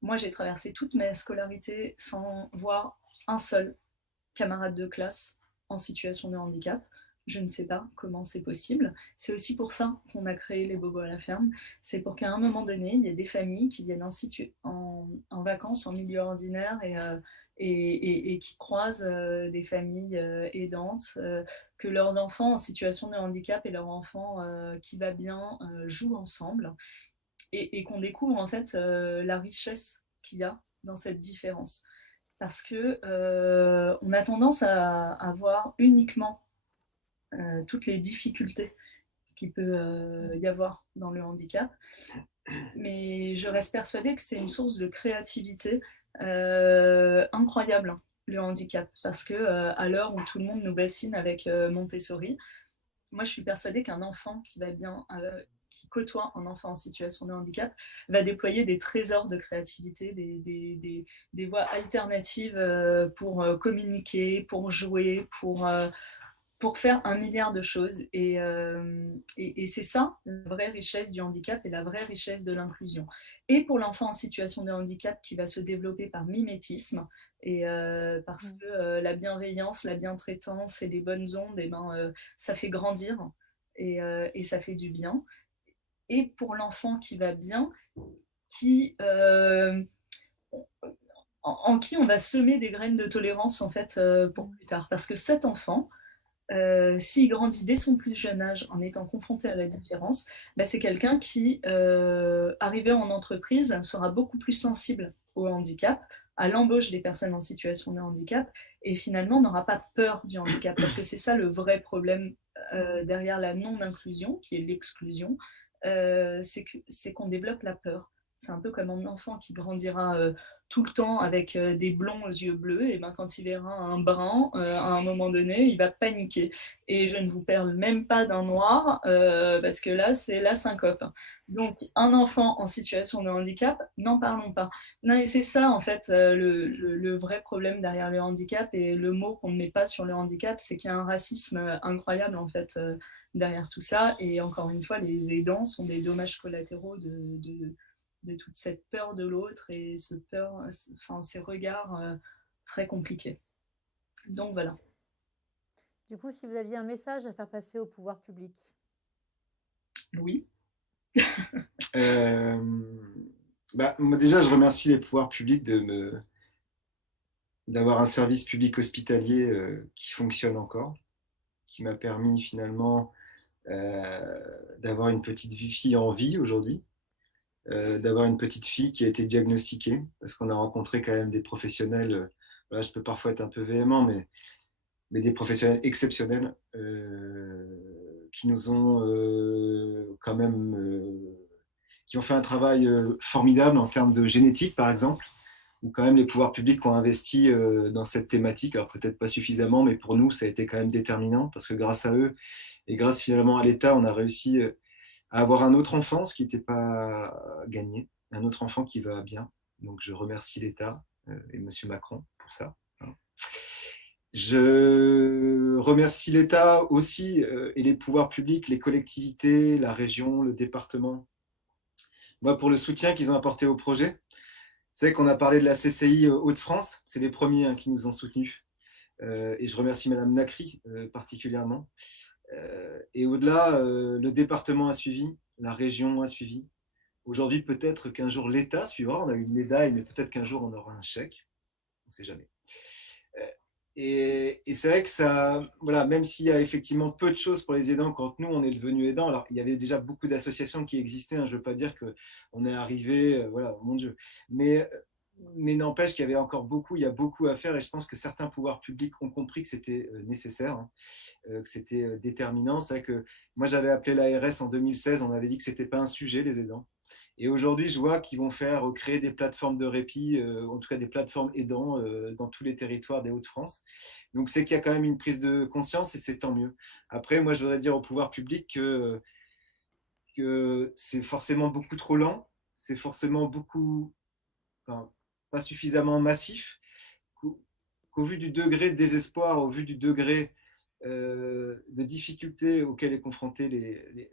Moi, j'ai traversé toute ma scolarité sans voir un seul camarade de classe en situation de handicap. Je ne sais pas comment c'est possible. C'est aussi pour ça qu'on a créé les Bobos à la ferme. C'est pour qu'à un moment donné, il y ait des familles qui viennent en vacances en milieu ordinaire et qui croisent des familles aidantes, que leurs enfants en situation de handicap et leurs enfants qui va bien jouent ensemble, et qu'on découvre en fait la richesse qu'il y a dans cette différence. Parce que on a tendance à voir uniquement toutes les difficultés qu'il peut y avoir dans le handicap. Mais je reste persuadée que c'est une source de créativité incroyable. le handicap. Parce que à l'heure où tout le monde nous bassine avec Montessori, moi je suis persuadée qu'un enfant qui va bien, qui côtoie un enfant en situation de handicap, va déployer des trésors de créativité, des voies alternatives pour communiquer, pour jouer, pour faire un milliard de choses. Et c'est ça, la vraie richesse du handicap et la vraie richesse de l'inclusion. Et pour l'enfant en situation de handicap qui va se développer par mimétisme, et parce que la bienveillance, la bientraitance et les bonnes ondes, et ben, ça fait grandir et ça fait du bien. Et pour l'enfant qui va bien, qui, en qui on va semer des graines de tolérance en fait pour plus tard. Parce que cet enfant, s'il grandit dès son plus jeune âge en étant confronté à la différence, bah, c'est quelqu'un qui, arrivé en entreprise, sera beaucoup plus sensible au handicap, à l'embauche des personnes en situation de handicap, et finalement n'aura pas peur du handicap. Parce que c'est ça le vrai problème derrière la non-inclusion, qui est l'exclusion, c'est qu'on développe la peur. C'est un peu comme un enfant qui grandira tout le temps avec des blonds aux yeux bleus, et ben quand il verra un brun, à un moment donné, il va paniquer. Et je ne vous parle même pas d'un noir, parce que là, c'est la syncope. Donc, un enfant en situation de handicap, n'en parlons pas. Non, et c'est ça, en fait, le vrai problème derrière le handicap, et le mot qu'on ne met pas sur le handicap, c'est qu'il y a un racisme incroyable, en fait, derrière tout ça. Et encore une fois, les aidants sont des dommages collatéraux de toute cette peur de l'autre et enfin, ces regards très compliqués. Donc voilà. Du coup, si vous aviez un message à faire passer au pouvoir public. Louis. Moi déjà, je remercie les pouvoirs publics d'avoir un service public hospitalier qui fonctionne encore, qui m'a permis finalement d'avoir une petite fille en vie aujourd'hui, d'avoir une petite fille qui a été diagnostiquée, parce qu'on a rencontré quand même des professionnels, voilà, je peux parfois être un peu véhément, mais des professionnels exceptionnels qui nous ont quand même, qui ont fait un travail formidable en termes de génétique, par exemple, où quand même les pouvoirs publics ont investi dans cette thématique, alors peut-être pas suffisamment, mais pour nous, ça a été quand même déterminant, parce que grâce à eux, et grâce finalement à l'État, on a réussi à avoir un autre enfant, ce qui n'était pas gagné, un autre enfant qui va bien. Donc je remercie l'État et M. Macron pour ça. Je remercie l'État aussi et les pouvoirs publics, les collectivités, la région, le département, moi, pour le soutien qu'ils ont apporté au projet. C'est qu'on a parlé de la CCI Hauts-de-France, c'est les premiers qui nous ont soutenus. Et je remercie Madame Nacry particulièrement. Et au-delà, le département a suivi, la région a suivi. Aujourd'hui, peut-être qu'un jour l'État suivra. On a eu une médaille, mais peut-être qu'un jour on aura un chèque. On ne sait jamais. Et c'est vrai que ça, voilà, même s'il y a effectivement peu de choses pour les aidants quand nous on est devenus aidants, alors il y avait déjà beaucoup d'associations qui existaient. Je ne veux pas dire qu'on est arrivé, voilà, mon Dieu. Mais n'empêche qu'il y avait encore beaucoup, il y a beaucoup à faire, et je pense que certains pouvoirs publics ont compris que c'était nécessaire, que c'était déterminant. C'est vrai que moi j'avais appelé l'ARS en 2016, on avait dit que c'était pas un sujet les aidants. Et aujourd'hui, je vois qu'ils vont créer des plateformes de répit, en tout cas des plateformes aidants dans tous les territoires des Hauts-de-France. Donc c'est qu'il y a quand même une prise de conscience, et c'est tant mieux. Après, moi je voudrais dire au pouvoir public que c'est forcément beaucoup trop lent, c'est forcément beaucoup, enfin, pas suffisamment massif, qu'au vu du degré de désespoir, au vu du degré de difficultés auxquelles est confrontés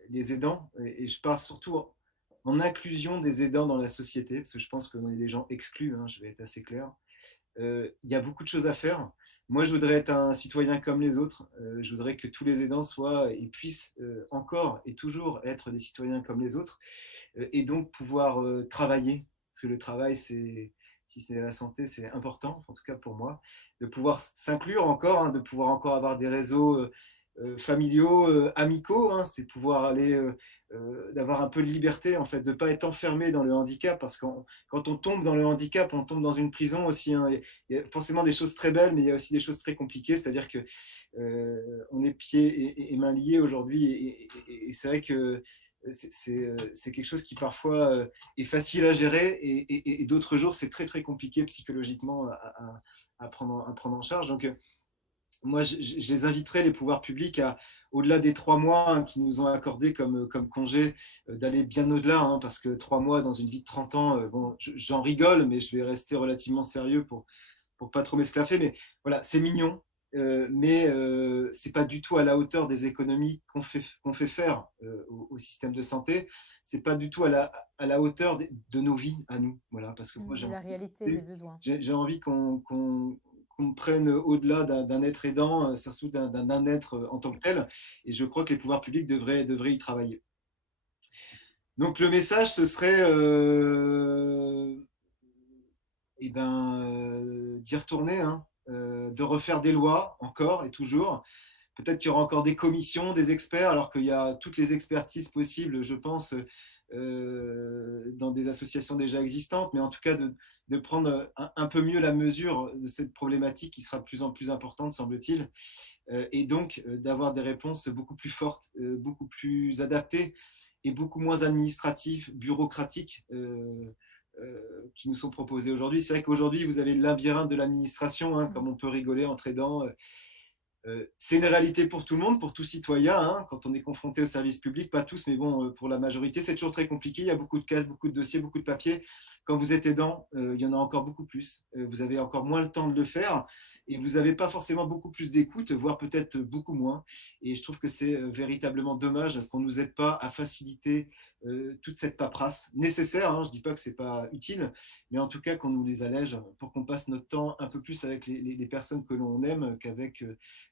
les aidants, et je parle surtout en inclusion des aidants dans la société, parce que je pense qu'on est des gens exclus, je vais être assez clair. Il y a beaucoup de choses à faire. Moi, je voudrais être un citoyen comme les autres. Je voudrais que tous les aidants soient et puissent encore et toujours être des citoyens comme les autres, et donc pouvoir travailler. Parce que le travail, si c'est la santé, c'est important, en tout cas pour moi, de pouvoir s'inclure encore, de pouvoir encore avoir des réseaux familiaux, amicaux, c'est pouvoir aller, d'avoir un peu de liberté, en fait, de ne pas être enfermé dans le handicap, parce que quand on tombe dans le handicap, on tombe dans une prison aussi. Il y a forcément des choses très belles, mais il y a aussi des choses très compliquées, c'est-à-dire qu'on est pieds et mains liés aujourd'hui, et c'est vrai que c'est quelque chose qui parfois est facile à gérer et d'autres jours, c'est très, très compliqué psychologiquement à prendre en charge. Donc, moi, je les inviterai, les pouvoirs publics, au-delà des 3 mois qui nous ont accordé comme congé, d'aller bien au-delà, parce que 3 mois dans une vie de 30 ans, bon, j'en rigole, mais je vais rester relativement sérieux pour pas trop m'esclaffer. Mais voilà, c'est mignon, mais c'est pas du tout à la hauteur des économies qu'on fait faire au système de santé. C'est pas du tout à la hauteur de nos vies à nous. Voilà, parce que moi, De la réalité des besoins. j'ai envie qu'on prenne au-delà d'un être aidant, surtout d'un être en tant que tel. Et je crois que les pouvoirs publics devraient y travailler. Donc le message, ce serait d'y retourner, de refaire des lois encore et toujours. Peut-être qu'il y aura encore des commissions, des experts, alors qu'il y a toutes les expertises possibles, je pense, dans des associations déjà existantes, mais en tout cas de prendre un peu mieux la mesure de cette problématique qui sera de plus en plus importante, semble-t-il, et donc d'avoir des réponses beaucoup plus fortes, beaucoup plus adaptées et beaucoup moins administratives, bureaucratiques, qui nous sont proposées aujourd'hui. C'est vrai qu'aujourd'hui, vous avez le labyrinthe de l'administration, comme on peut rigoler entre aidants. C'est une réalité pour tout le monde, pour tout citoyen, quand on est confronté au service public, pas tous, mais bon, pour la majorité, c'est toujours très compliqué. Il y a beaucoup de cases, beaucoup de dossiers, beaucoup de papiers. Quand vous êtes aidant, il y en a encore beaucoup plus. Vous avez encore moins le temps de le faire et vous n'avez pas forcément beaucoup plus d'écoute, voire peut-être beaucoup moins. Et je trouve que c'est véritablement dommage qu'on ne nous aide pas à faciliter toute cette paperasse nécessaire. Je ne dis pas que ce n'est pas utile, mais en tout cas qu'on nous les allège pour qu'on passe notre temps un peu plus avec les personnes que l'on aime qu'avec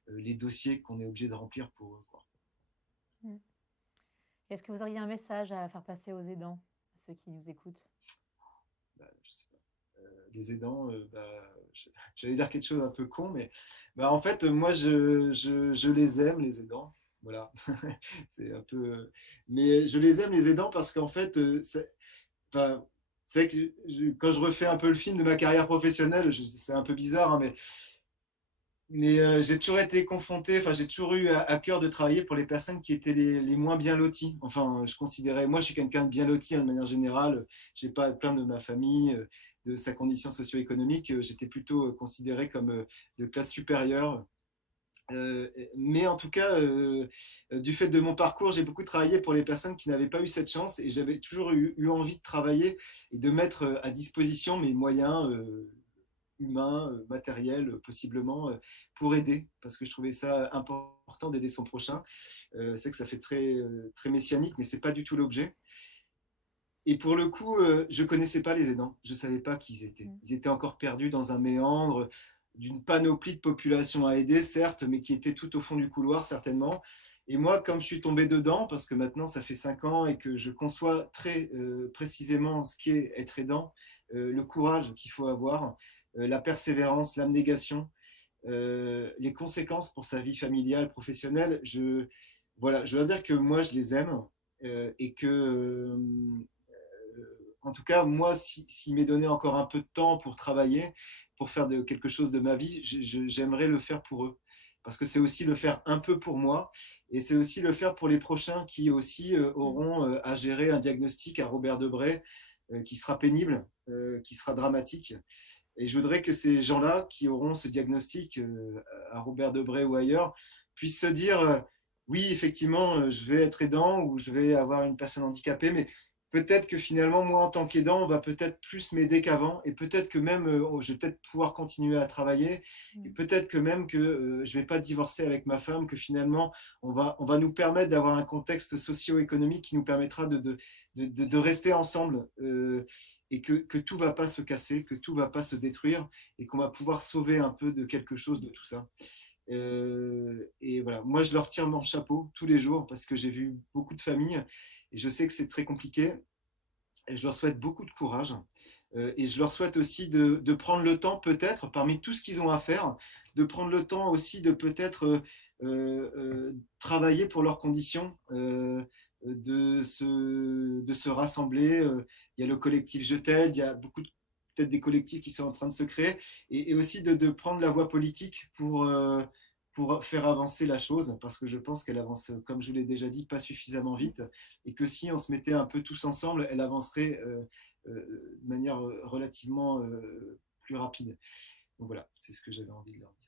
les dossiers qu'on est obligé de remplir pour eux. Est-ce que vous auriez un message à faire passer aux aidants, à ceux qui nous écoutent? Je sais pas. Les aidants, j'allais dire quelque chose un peu con, mais en fait, moi, je les aime, les aidants. Voilà, c'est un peu. Mais je les aime, les aidants, parce qu'en fait, c'est vrai que quand je refais un peu le film de ma carrière professionnelle, c'est un peu bizarre, mais j'ai toujours été confronté, enfin j'ai toujours eu à cœur de travailler pour les personnes qui étaient les moins bien loties. Enfin, je considérais, moi je suis quelqu'un de bien loti de manière générale, je n'ai pas à me plaindre de ma famille, de sa condition socio-économique, j'étais plutôt considéré comme de classe supérieure. Mais en tout cas, du fait de mon parcours, j'ai beaucoup travaillé pour les personnes qui n'avaient pas eu cette chance et j'avais toujours eu envie de travailler et de mettre à disposition mes moyens humain, matériel, possiblement, pour aider, parce que je trouvais ça important d'aider son prochain. C'est que ça fait très messianique, mais ce n'est pas du tout l'objet. Et pour le coup, je ne connaissais pas les aidants, je ne savais pas qui ils étaient. Ils étaient encore perdus dans un méandre d'une panoplie de populations à aider, certes, mais qui étaient tout au fond du couloir, certainement. Et moi, comme je suis tombé dedans, parce que maintenant ça fait 5 ans et que je conçois très précisément ce qu'est être aidant, le courage qu'il faut avoir, la persévérance, l'abnégation, les conséquences pour sa vie familiale, professionnelle, voilà, je dois dire que moi, je les aime et que, en tout cas, moi, s'il m'est donné encore un peu de temps pour travailler, pour faire quelque chose de ma vie, j'aimerais le faire pour eux. Parce que c'est aussi le faire un peu pour moi et c'est aussi le faire pour les prochains qui aussi auront à gérer un diagnostic à Robert Debré qui sera pénible, qui sera dramatique. Et je voudrais que ces gens-là qui auront ce diagnostic à Robert Debré ou ailleurs puissent se dire oui, effectivement, je vais être aidant ou je vais avoir une personne handicapée, mais peut-être que finalement, moi, en tant qu'aidant, on va peut-être plus m'aider qu'avant et peut-être que même je vais peut-être pouvoir continuer à travailler et peut-être que même que je ne vais pas divorcer avec ma femme, que finalement, on va nous permettre d'avoir un contexte socio-économique qui nous permettra de rester ensemble. Et que tout ne va pas se casser, que tout ne va pas se détruire et qu'on va pouvoir sauver un peu de quelque chose de tout ça. Et voilà, moi je leur tire mon chapeau tous les jours parce que j'ai vu beaucoup de familles et je sais que c'est très compliqué et je leur souhaite beaucoup de courage. Et je leur souhaite aussi de prendre le temps peut-être, parmi tout ce qu'ils ont à faire, de prendre le temps aussi de peut-être travailler pour leurs conditions, de se rassembler. Il y a le collectif Je t'aide, il y a beaucoup peut-être des collectifs qui sont en train de se créer, et aussi de prendre la voie politique pour faire avancer la chose, parce que je pense qu'elle avance, comme je vous l'ai déjà dit, pas suffisamment vite, et que si on se mettait un peu tous ensemble, elle avancerait de manière relativement plus rapide. Donc voilà, c'est ce que j'avais envie de leur dire.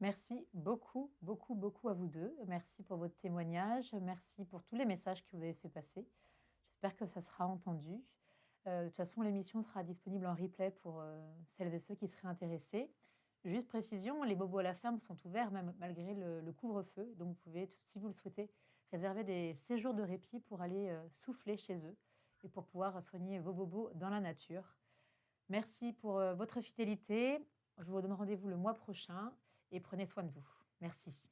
Merci beaucoup, beaucoup, beaucoup à vous deux. Merci pour votre témoignage. Merci pour tous les messages que vous avez fait passer. J'espère que ça sera entendu. De toute façon, l'émission sera disponible en replay pour celles et ceux qui seraient intéressés. Juste précision, les bobos à la ferme sont ouverts même malgré le couvre-feu. Donc vous pouvez, si vous le souhaitez, réserver des séjours de répit pour aller souffler chez eux et pour pouvoir soigner vos bobos dans la nature. Merci pour votre fidélité. Je vous donne rendez-vous le mois prochain et prenez soin de vous. Merci.